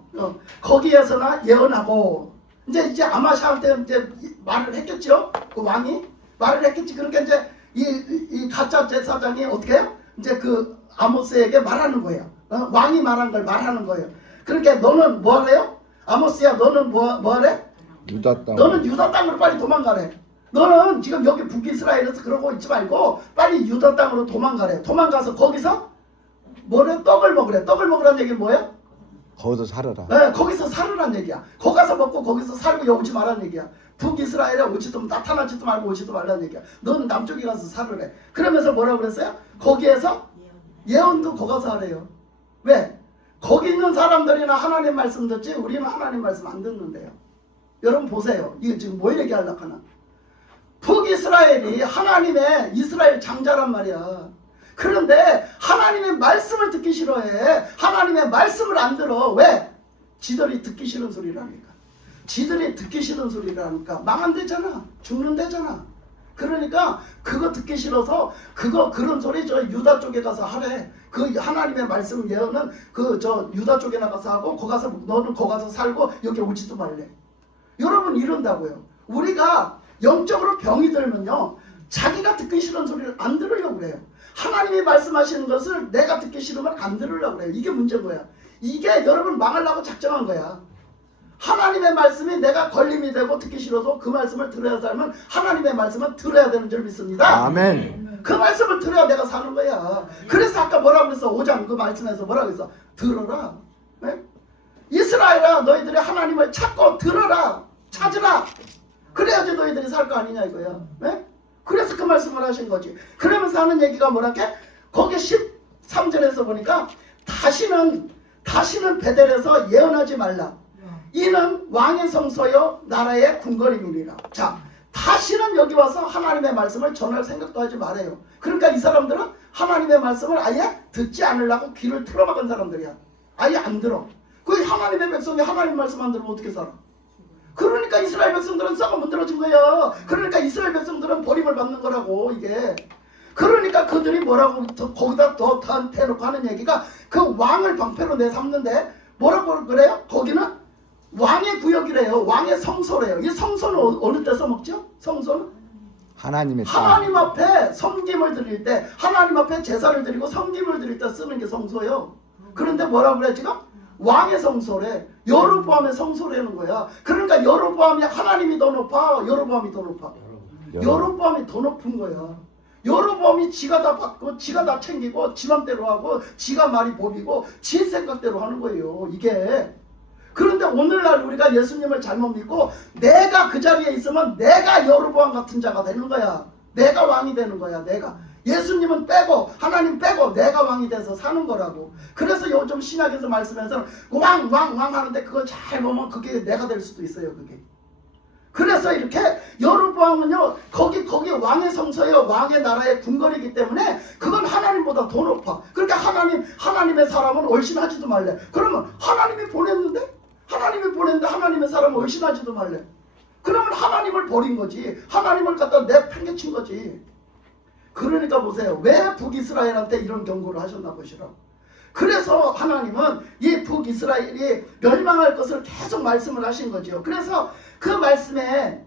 거기에서나 예언하고 이제 아마샤한테 이제 말을 했겠죠. 그 왕이 말을 했겠지. 그러니까 이제 이 가짜 제사장이 어떻게 해요? 이제 그 아모스에게 말하는 거예요. 왕이 말한 걸 말하는 거예요. 그러니까 너는 뭐 하래요? 아모스야 너는 뭐 하래? 유다 땅. 너는 유다 땅으로 빨리 도망가래. 너는 지금 여기 북이스라엘에서 그러고 있지 말고 빨리 유다 땅으로 도망가래. 도망가서 거기서 뭐래? 떡을 먹으래. 떡을 먹으라는 얘기는 뭐예요? 거기서 살아라. 네, 거기서 살으란 얘기야. 거기 가서 먹고 거기서 살고 여기 오지 말라는 얘기야. 북이스라엘에 오지도 나타나지도 말고 오지도 말라는 얘기야. 너는 남쪽에 가서 살으래. 그러면서 뭐라고 그랬어요? 거기에서 예언도 거기 가서 하래요. 왜? 거기 있는 사람들이나 하나님 말씀 듣지 우리는 하나님 말씀 안 듣는데요. 여러분 보세요. 이거 지금 뭘 얘기하려고 하나. 북이스라엘이 하나님의 이스라엘 장자란 말이야. 그런데 하나님의 말씀을 듣기 싫어해. 하나님의 말씀을 안 들어. 왜? 지들이 듣기 싫은 소리를 하니까. 지들이 듣기 싫은 소리를 하니까 망한대잖아. 죽는대잖아. 그러니까 그거 듣기 싫어서 그런 소리 저 유다 쪽에 가서 하래. 그 하나님의 말씀 예언은 그 저 유다 쪽에 나가서 하고 거 가서 너는 거 가서 살고 여기 오지도 말래. 여러분 이런다고요. 우리가 영적으로 병이 들면요, 자기가 듣기 싫은 소리를 안 들으려고 그래요. 하나님이 말씀하시는 것을 내가 듣기 싫으면 안 들으려고 그래요. 이게 문제인 거야. 이게 여러분 망하려고 작정한 거야. 하나님의 말씀이 내가 걸림이 되고 듣기 싫어도 그 말씀을 들어야 살면 하나님의 말씀은 들어야 되는 줄 믿습니다. 아멘. 그 말씀을 들어야 내가 사는 거야. 그래서 아까 뭐라고 그랬어? 5장 그 말씀에서 뭐라고 했어? 들어라. 네? 이스라엘아, 너희들이 하나님을 찾고 들어라. 찾으라. 그래야지 너희들이 살 거 아니냐 이거야. 네? 그래서 그 말씀을 하신 거지. 그러면서 하는 얘기가 뭐랄게? 거기 13절에서 보니까 다시는 베델에서 예언하지 말라. 이는 왕의 성소여 나라의 궁궐임이니라. 자, 다시는 여기 와서 하나님의 말씀을 전할 생각도 하지 말아요. 그러니까 이 사람들은 하나님의 말씀을 아예 듣지 않으려고 귀를 틀어막은 사람들이야. 아예 안 들어. 그 하나님의 백성이 하나님 말씀 안 들으면 어떻게 살아? 그러니까 이스라엘 백성들은 썩어 문드러진 거예요. 그러니까 이스라엘 백성들은 버림을 받는 거라고 이게. 그러니까 그들이 뭐라고 거기다 더 대놓고 하는 얘기가 그 왕을 방패로 내삼는데 뭐라고 그래요? 거기는 왕의 구역이래요. 왕의 성소래요. 이 성소는 어느 때 써먹죠? 성소는? 하나님의 하나님 앞에 섬김을 드릴 때, 하나님 앞에 제사를 드리고 섬김을 드릴 때 쓰는 게 성소예요. 그런데 뭐라고 그래 지금? 왕의 성소래. 여로보암의 성소라는 거야. 그러니까 여로보암이 하나님이 더 높아, 여로보암이 더 높아? 여로보암이 더 높은 거야. 여로보암이 지가 다 받고 지가 다 챙기고 지 맘대로 하고 지가 말이 법이고 지 생각대로 하는 거예요. 이게. 그런데 오늘날 우리가 예수님을 잘못 믿고 내가 그 자리에 있으면 내가 여로보암 같은 자가 되는 거야. 내가 왕이 되는 거야. 내가. 예수님은 빼고 하나님 빼고 내가 왕이 돼서 사는 거라고. 그래서 요즘 신약에서 말씀에서는 왕 하는데 그걸 잘 보면 그게 내가 될 수도 있어요. 그게. 그래서 이렇게 여로보암은요 거기 왕의 성소예요. 왕의 나라의 궁궐이기 때문에 그건 하나님보다 더 높아. 그러니까 하나님의 사람은 얼씬하지도 말래. 그러면 하나님이 보냈는데 하나님의 사람은 얼씬하지도 말래. 그러면 하나님을 버린 거지. 하나님을 갖다 내팽개친 거지. 그러니까 보세요. 왜 북이스라엘한테 이런 경고를 하셨나 보시라. 그래서 하나님은 이 북이스라엘이 멸망할 것을 계속 말씀을 하신 거죠. 그래서 그 말씀에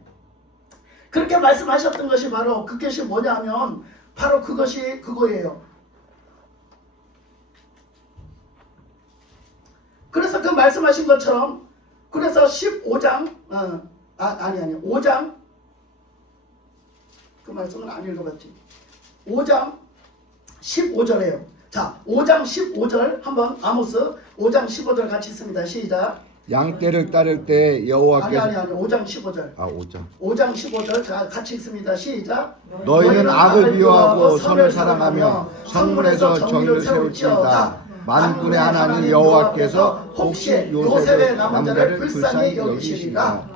그렇게 말씀하셨던 것이 바로 그것이 뭐냐면 바로 그것이 그거예요. 그래서 그 말씀하신 것처럼 그래서 15장 5장 그 말씀은 안 읽어봤지. 5장 15절이에요. 자, 5장 15절 한번 아모스 5장 15절 같이 있습니다. 시작. 양떼를 따를 때 여호와께서 아니 5장 15절. 5장 15절 자, 같이 있습니다. 시작. 너희는 악을 미워하고 선을 사랑하며 성문에서 정의를 세울지어다. 만군의 하나님 여호와께서 혹시 요셉의 남은 자를 불쌍히 여기시리라.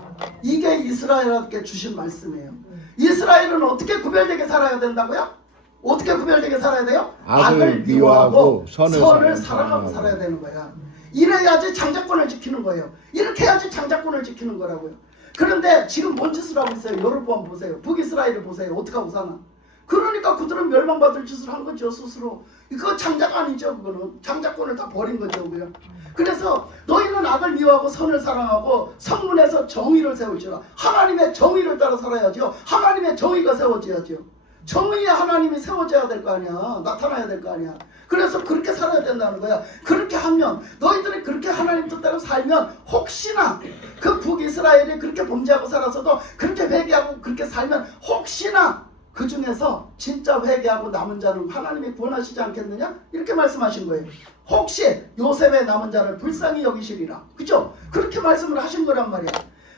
이게 이스라엘에게 주신 말씀이에요. 이스라엘은 어떻게 구별되게 살아야 된다고요? 어떻게 구별되게 살아야 돼요? 악을 미워하고 선을 사랑하고 살아야 되는 거야. 이래야지 장자권을 지키는 거예요. 이렇게 해야지 장자권을 지키는 거라고요. 그런데 지금 뭔 짓을 하고 있어요? 여로보암 보세요. 북이스라엘을 보세요. 어떻게 하고 사나? 그러니까 그들은 멸망받을 짓을 한 거죠. 스스로. 그거 장자가 아니죠. 그거는 장자권을 다 버린 거죠. 그요. 그래서 너희는 악을 미워하고 선을 사랑하고 성문에서 정의를 세울지라. 하나님의 정의를 따라 살아야죠. 하나님의 정의가 세워져야죠. 정의의 하나님이 세워져야 될 거 아니야. 나타나야 될 거 아니야. 그래서 그렇게 살아야 된다는 거야. 그렇게 하면 너희들이 그렇게 하나님 뜻대로 살면 혹시나 그 북이스라엘이 그렇게 범죄하고 살아서도 그렇게 회개하고 그렇게 살면 혹시나 그 중에서 진짜 회개하고 남은 자는 하나님이 구원하시지 않겠느냐? 이렇게 말씀하신 거예요. 혹시 요셉의 남은 자를 불쌍히 여기시리라. 그죠? 그렇게 말씀을 하신 거란 말이야.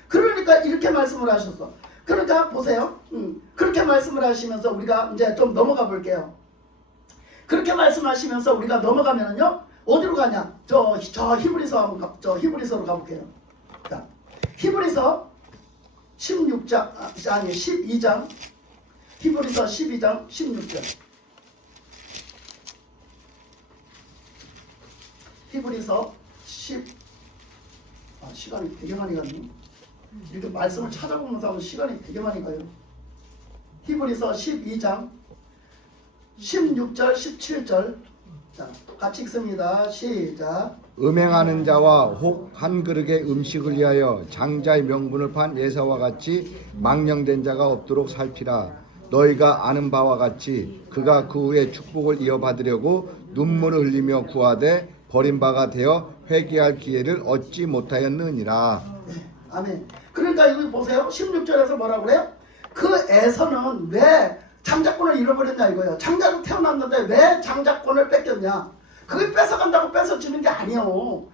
그러니까 이렇게 말씀을 하셨어. 그러니까 보세요. 그렇게 말씀을 하시면서 우리가 이제 좀 넘어가 볼게요. 그렇게 말씀하시면서 우리가 넘어가면은요 어디로 가냐? 저 히브리서 한번 히브리서로 가볼게요. 자, 히브리서 12장 히브리서 12장 16절. 히브리서 10 시간이 되게 많이 갔네. 이렇게 말씀을 찾아보면서 하면 시간이 되게 많이 가요. 히브리서 12장 16절 17절 자, 같이 읽습니다. 시작. 음행하는 자와 혹 한 그릇의 음식을 위하여 장자의 명분을 판 예사와 같이 망령된 자가 없도록 살피라. 너희가 아는 바와 같이 그가 그 후에 축복을 이어받으려고 눈물을 흘리며 구하되 버린 바가 되어 회개할 기회를 얻지 못하였느니라. 아멘. 그러니까 여기 보세요. 16절에서 뭐라고 그래요? 그 에서는 왜 장자권을 잃어버렸냐 이거예요. 장자로 태어났는데 왜 장자권을 뺏겼냐? 그게 뺏어간다고 뺏어지는 게 아니에요.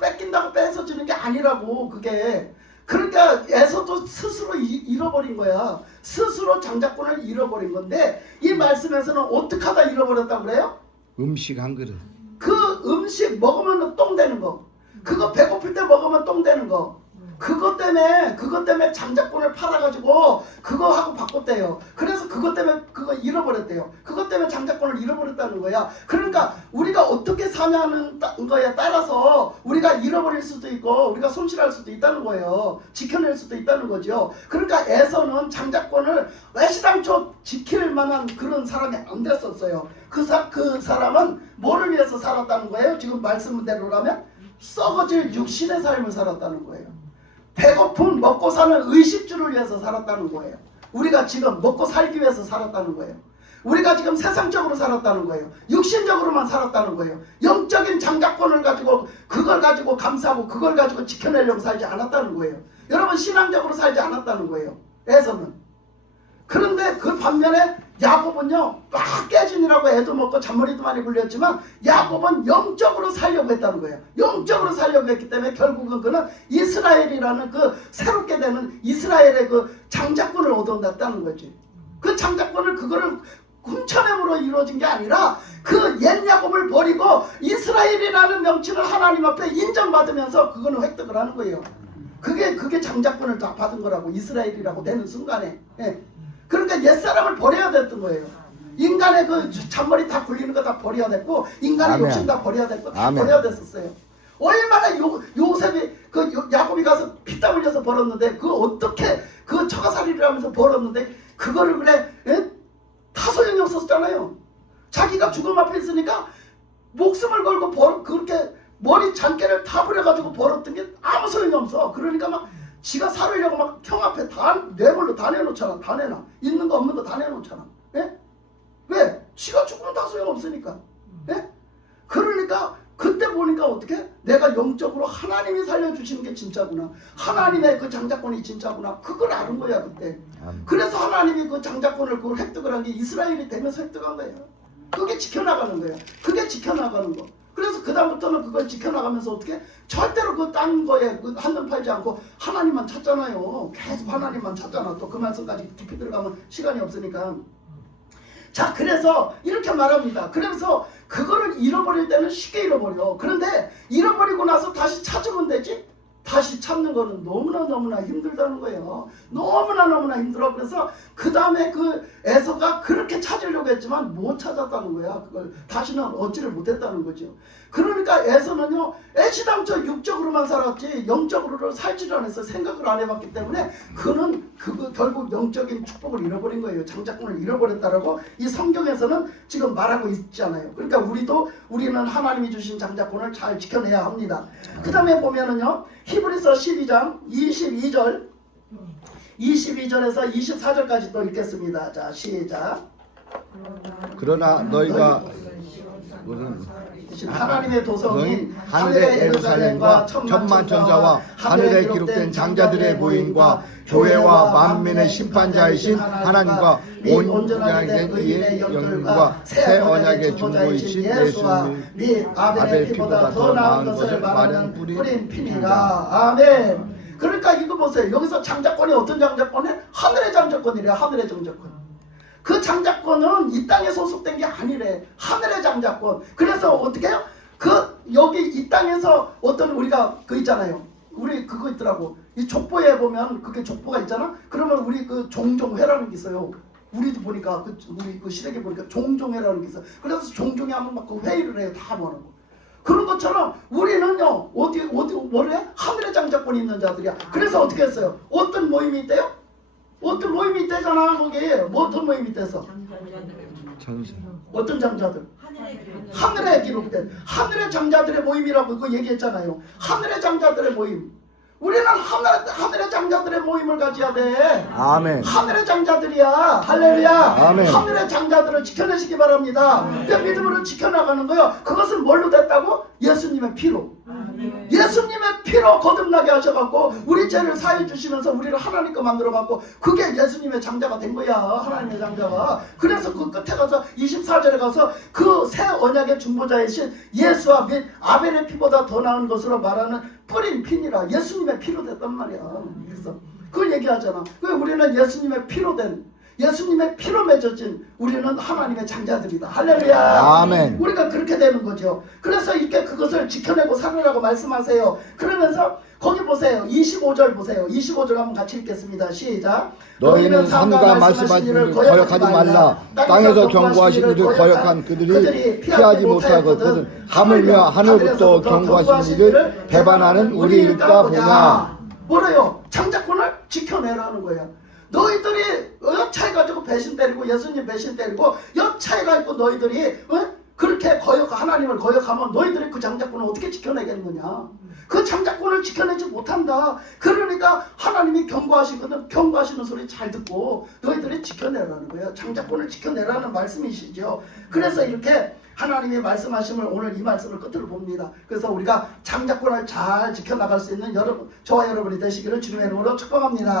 뺏긴다고 뺏어지는 게 아니라고 그게. 그러니까 에서도 스스로 잃어버린 거야. 스스로 장자권을 잃어버린 건데 이 말씀에서는 어떻게 하다 잃어버렸다고 그래요? 음식 한 그릇. 그 음식 먹으면 똥 되는 거. 그거 배고플 때 먹으면 똥 되는 거. 그것 때문에 장자권을 팔아가지고 그거 하고 바꿨대요. 그래서 그것 때문에 그거 잃어버렸대요. 그것 때문에 장자권을 잃어버렸다는 거야. 그러니까 우리가 어떻게 사냐는 거에 따라서 우리가 잃어버릴 수도 있고 우리가 손실할 수도 있다는 거예요. 지켜낼 수도 있다는 거죠. 그러니까 에서는 장자권을 애시당초 지킬 만한 그런 사람이 안 됐었어요. 그 사람은 뭐를 위해서 살았다는 거예요? 지금 말씀대로라면 썩어질 육신의 삶을 살았다는 거예요. 배고픈 먹고 사는 의식주를 위해서 살았다는 거예요. 우리가 지금 먹고 살기 위해서 살았다는 거예요. 우리가 지금 세상적으로 살았다는 거예요. 육신적으로만 살았다는 거예요. 영적인 장자권을 가지고 그걸 가지고 감사하고 그걸 가지고 지켜내려고 살지 않았다는 거예요. 여러분 신앙적으로 살지 않았다는 거예요. 에서는. 그런데 그 반면에 야곱은요 막 깨진이라고 애도 먹고 잔머리도 많이 굴렸지만 야곱은 영적으로 살려고 했다는 거예요. 영적으로 살려고 했기 때문에 결국은 그는 이스라엘이라는 그 새롭게 되는 이스라엘의 그 장자권을 얻어냈다는 거지. 그 장자권을 그거를 훔쳐냄으로 이루어진 게 아니라 그 옛 야곱을 버리고 이스라엘이라는 명칭을 하나님 앞에 인정받으면서 그거는 획득을 하는 거예요. 그게 장자권을 다 받은 거라고 이스라엘이라고 되는 순간에. 예. 그러니까 옛사람을 버려야 됐던 거예요. 인간의 그 잔머리 다 굴리는 거 다 버려야 됐고 인간의 아멘. 욕심 다 버려야 됐고 다 아멘. 버려야 됐었어요. 얼마나 요셉이 야곱이 가서 피땀 흘려서 벌었는데 그 어떻게 그 처가살이를 하면서 벌었는데 그거를 그래 다 소용이 없었잖아요. 자기가 죽음 앞에 있으니까 목숨을 걸고 그렇게 머리 잔깨를 다 부려가지고 벌었던 게 아무 소용이 없어. 그러니까 막 지가 살으려고 막 형 앞에 다 뇌물로 다 내놓잖아. 다 내놔. 있는 거 없는 거 다 내놓잖아. 예? 왜? 지가 죽으면 다 소용없으니까. 예? 그러니까 그때 보니까 어떻게? 내가 영적으로 하나님이 살려주시는 게 진짜구나. 하나님의 그 장자권이 진짜구나. 그걸 아는 거야 그때. 그래서 하나님이 그 장자권을 그걸 획득을 한 게 이스라엘이 되면서 획득한 거예요. 그게 지켜나가는 거예요. 그게 지켜나가는 거. 그래서 그 다음부터는 그걸 지켜나가면서 어떻게? 절대로 그 딴 거에 한눈 팔지 않고 하나님만 찾잖아요. 계속 하나님만 찾잖아. 또 그 말씀까지 깊이 들어가면 시간이 없으니까. 자, 그래서 이렇게 말합니다. 그래서 그거를 잃어버릴 때는 쉽게 잃어버려. 그런데 잃어버리고 나서 다시 찾으면 되지. 다시 찾는 거는 너무나 힘들다는 거예요. 너무나 힘들어. 그래서 그 다음에 그 에서가 그렇게 찾으려고 했지만 못 찾았다는 거야. 그걸 다시는 얻지를 못했다는 거죠. 그러니까 에서는요 애시당초 육적으로만 살았지 영적으로 살지를 않았어. 생각을 안 해봤기 때문에 그는 결국 영적인 축복을 잃어버린 거예요. 장자권을 잃어버렸다라고 이 성경에서는 지금 말하고 있잖아요. 그러니까 우리는 하나님이 주신 장자권을 잘 지켜내야 합니다. 그 다음에 보면은요 히브리서 12장 22절에서 24절까지 또 읽겠습니다. 자, 시작. 그러나 너희가 하나님의 도성인 하늘의 예루살렘과 천만 천사와 하늘에 기록된 장자들의 모임과 교회와 만민의 심판자이신 하나님과 온전하게 된 의의 영과 새 언약의 중보이신 예수님 및 아벨의 피보다 더 나은 것을 말하는 뿌린 피니라. 아멘. 그러니까 이거 보세요. 여기서 장자권이 어떤 장자권이에요? 하늘의 장자권이래요. 하늘의 장자권. 그 장자권은 이 땅에 소속된 게 아니래. 하늘의 장자권. 그래서 어떻게 해요? 여기 이 땅에서 어떤 우리가 있잖아요. 우리 그거 있더라고. 이 족보에 보면 그게 족보가 있잖아. 그러면 우리 그 종종회라는 게 있어요. 우리도 보니까 우리 그 시댁에 보니까 종종회라는 게 있어. 그래서 종종회 하면 막 그 회의를 해요. 다 모는 거. 그런 것처럼 우리는요 뭐래? 하늘의 장자권이 있는 자들이야. 그래서 어떻게 했어요? 어떤 모임이 있대요? 어떤 모임이 있대잖아 거기. 뭐 어떤 모임이 있대서? 전세. 어떤 장자들? 하늘에 기록된 하늘의 장자들의 모임이라고 그거 얘기했잖아요. 하늘의 장자들의 모임. 우리는 하늘의 장자들의 모임을 가져야 돼. 아멘. 하늘의 장자들이야. 할렐루야. 아멘. 하늘의 장자들을 지켜내시기 바랍니다. 내 믿음으로 지켜나가는 거요. 그것은 뭘로 됐다고? 예수님의 피로. 예수님의 피로 거듭나게 하셔갖고 우리 죄를 사해 주시면서 우리를 하나님 거 만들어갖고 그게 예수님의 장자가 된 거야. 하나님의 장자가. 그래서 그 끝에 가서 24절에 가서 그 새 언약의 중보자이신 예수와 및 아벨의 피보다 더 나은 것으로 말하는 뿌린 피니라. 예수님의 피로 됐단 말이야. 그래서 그걸 얘기하잖아. 왜 우리는 예수님의 피로 된, 예수님의 피로 맺어진 우리는 하나님의 장자들이다. 할렐루야. 아멘. 우리가 그렇게 되는 거죠. 그래서 이렇게 그것을 지켜내고 살으라고 말씀하세요. 그러면서 거기 보세요. 25절 보세요. 25절 한번 같이 읽겠습니다. 시작. 너희는 삼가 말씀하신 일을 거역하지 말라. 땅에서 경고하신 일을 거역한 그들이 피하지 못하거든 하물며 하늘부터 경고하신 일을 배반하는 우리 일까 보냐. 뭐래요? 장자권을 지켜내라는 거예요. 너희들이 여차해 가지고 배신 때리고 예수님 배신 때리고 여차해 가지고 너희들이 그렇게 하나님을 거역하면 너희들이 그 장자권을 어떻게 지켜내겠느냐. 그 장자권을 지켜내지 못한다. 그러니까 하나님이 경고하시거든. 경고하시는 소리 잘 듣고 너희들이 지켜내라는 거예요. 장자권을 지켜내라는 말씀이시죠. 그래서 이렇게 하나님이 말씀하심을 오늘 이 말씀을 끝으로 봅니다. 그래서 우리가 장자권을 잘 지켜나갈 수 있는 여러분, 저와 여러분이 되시기를 주님의 이름으로 축복합니다.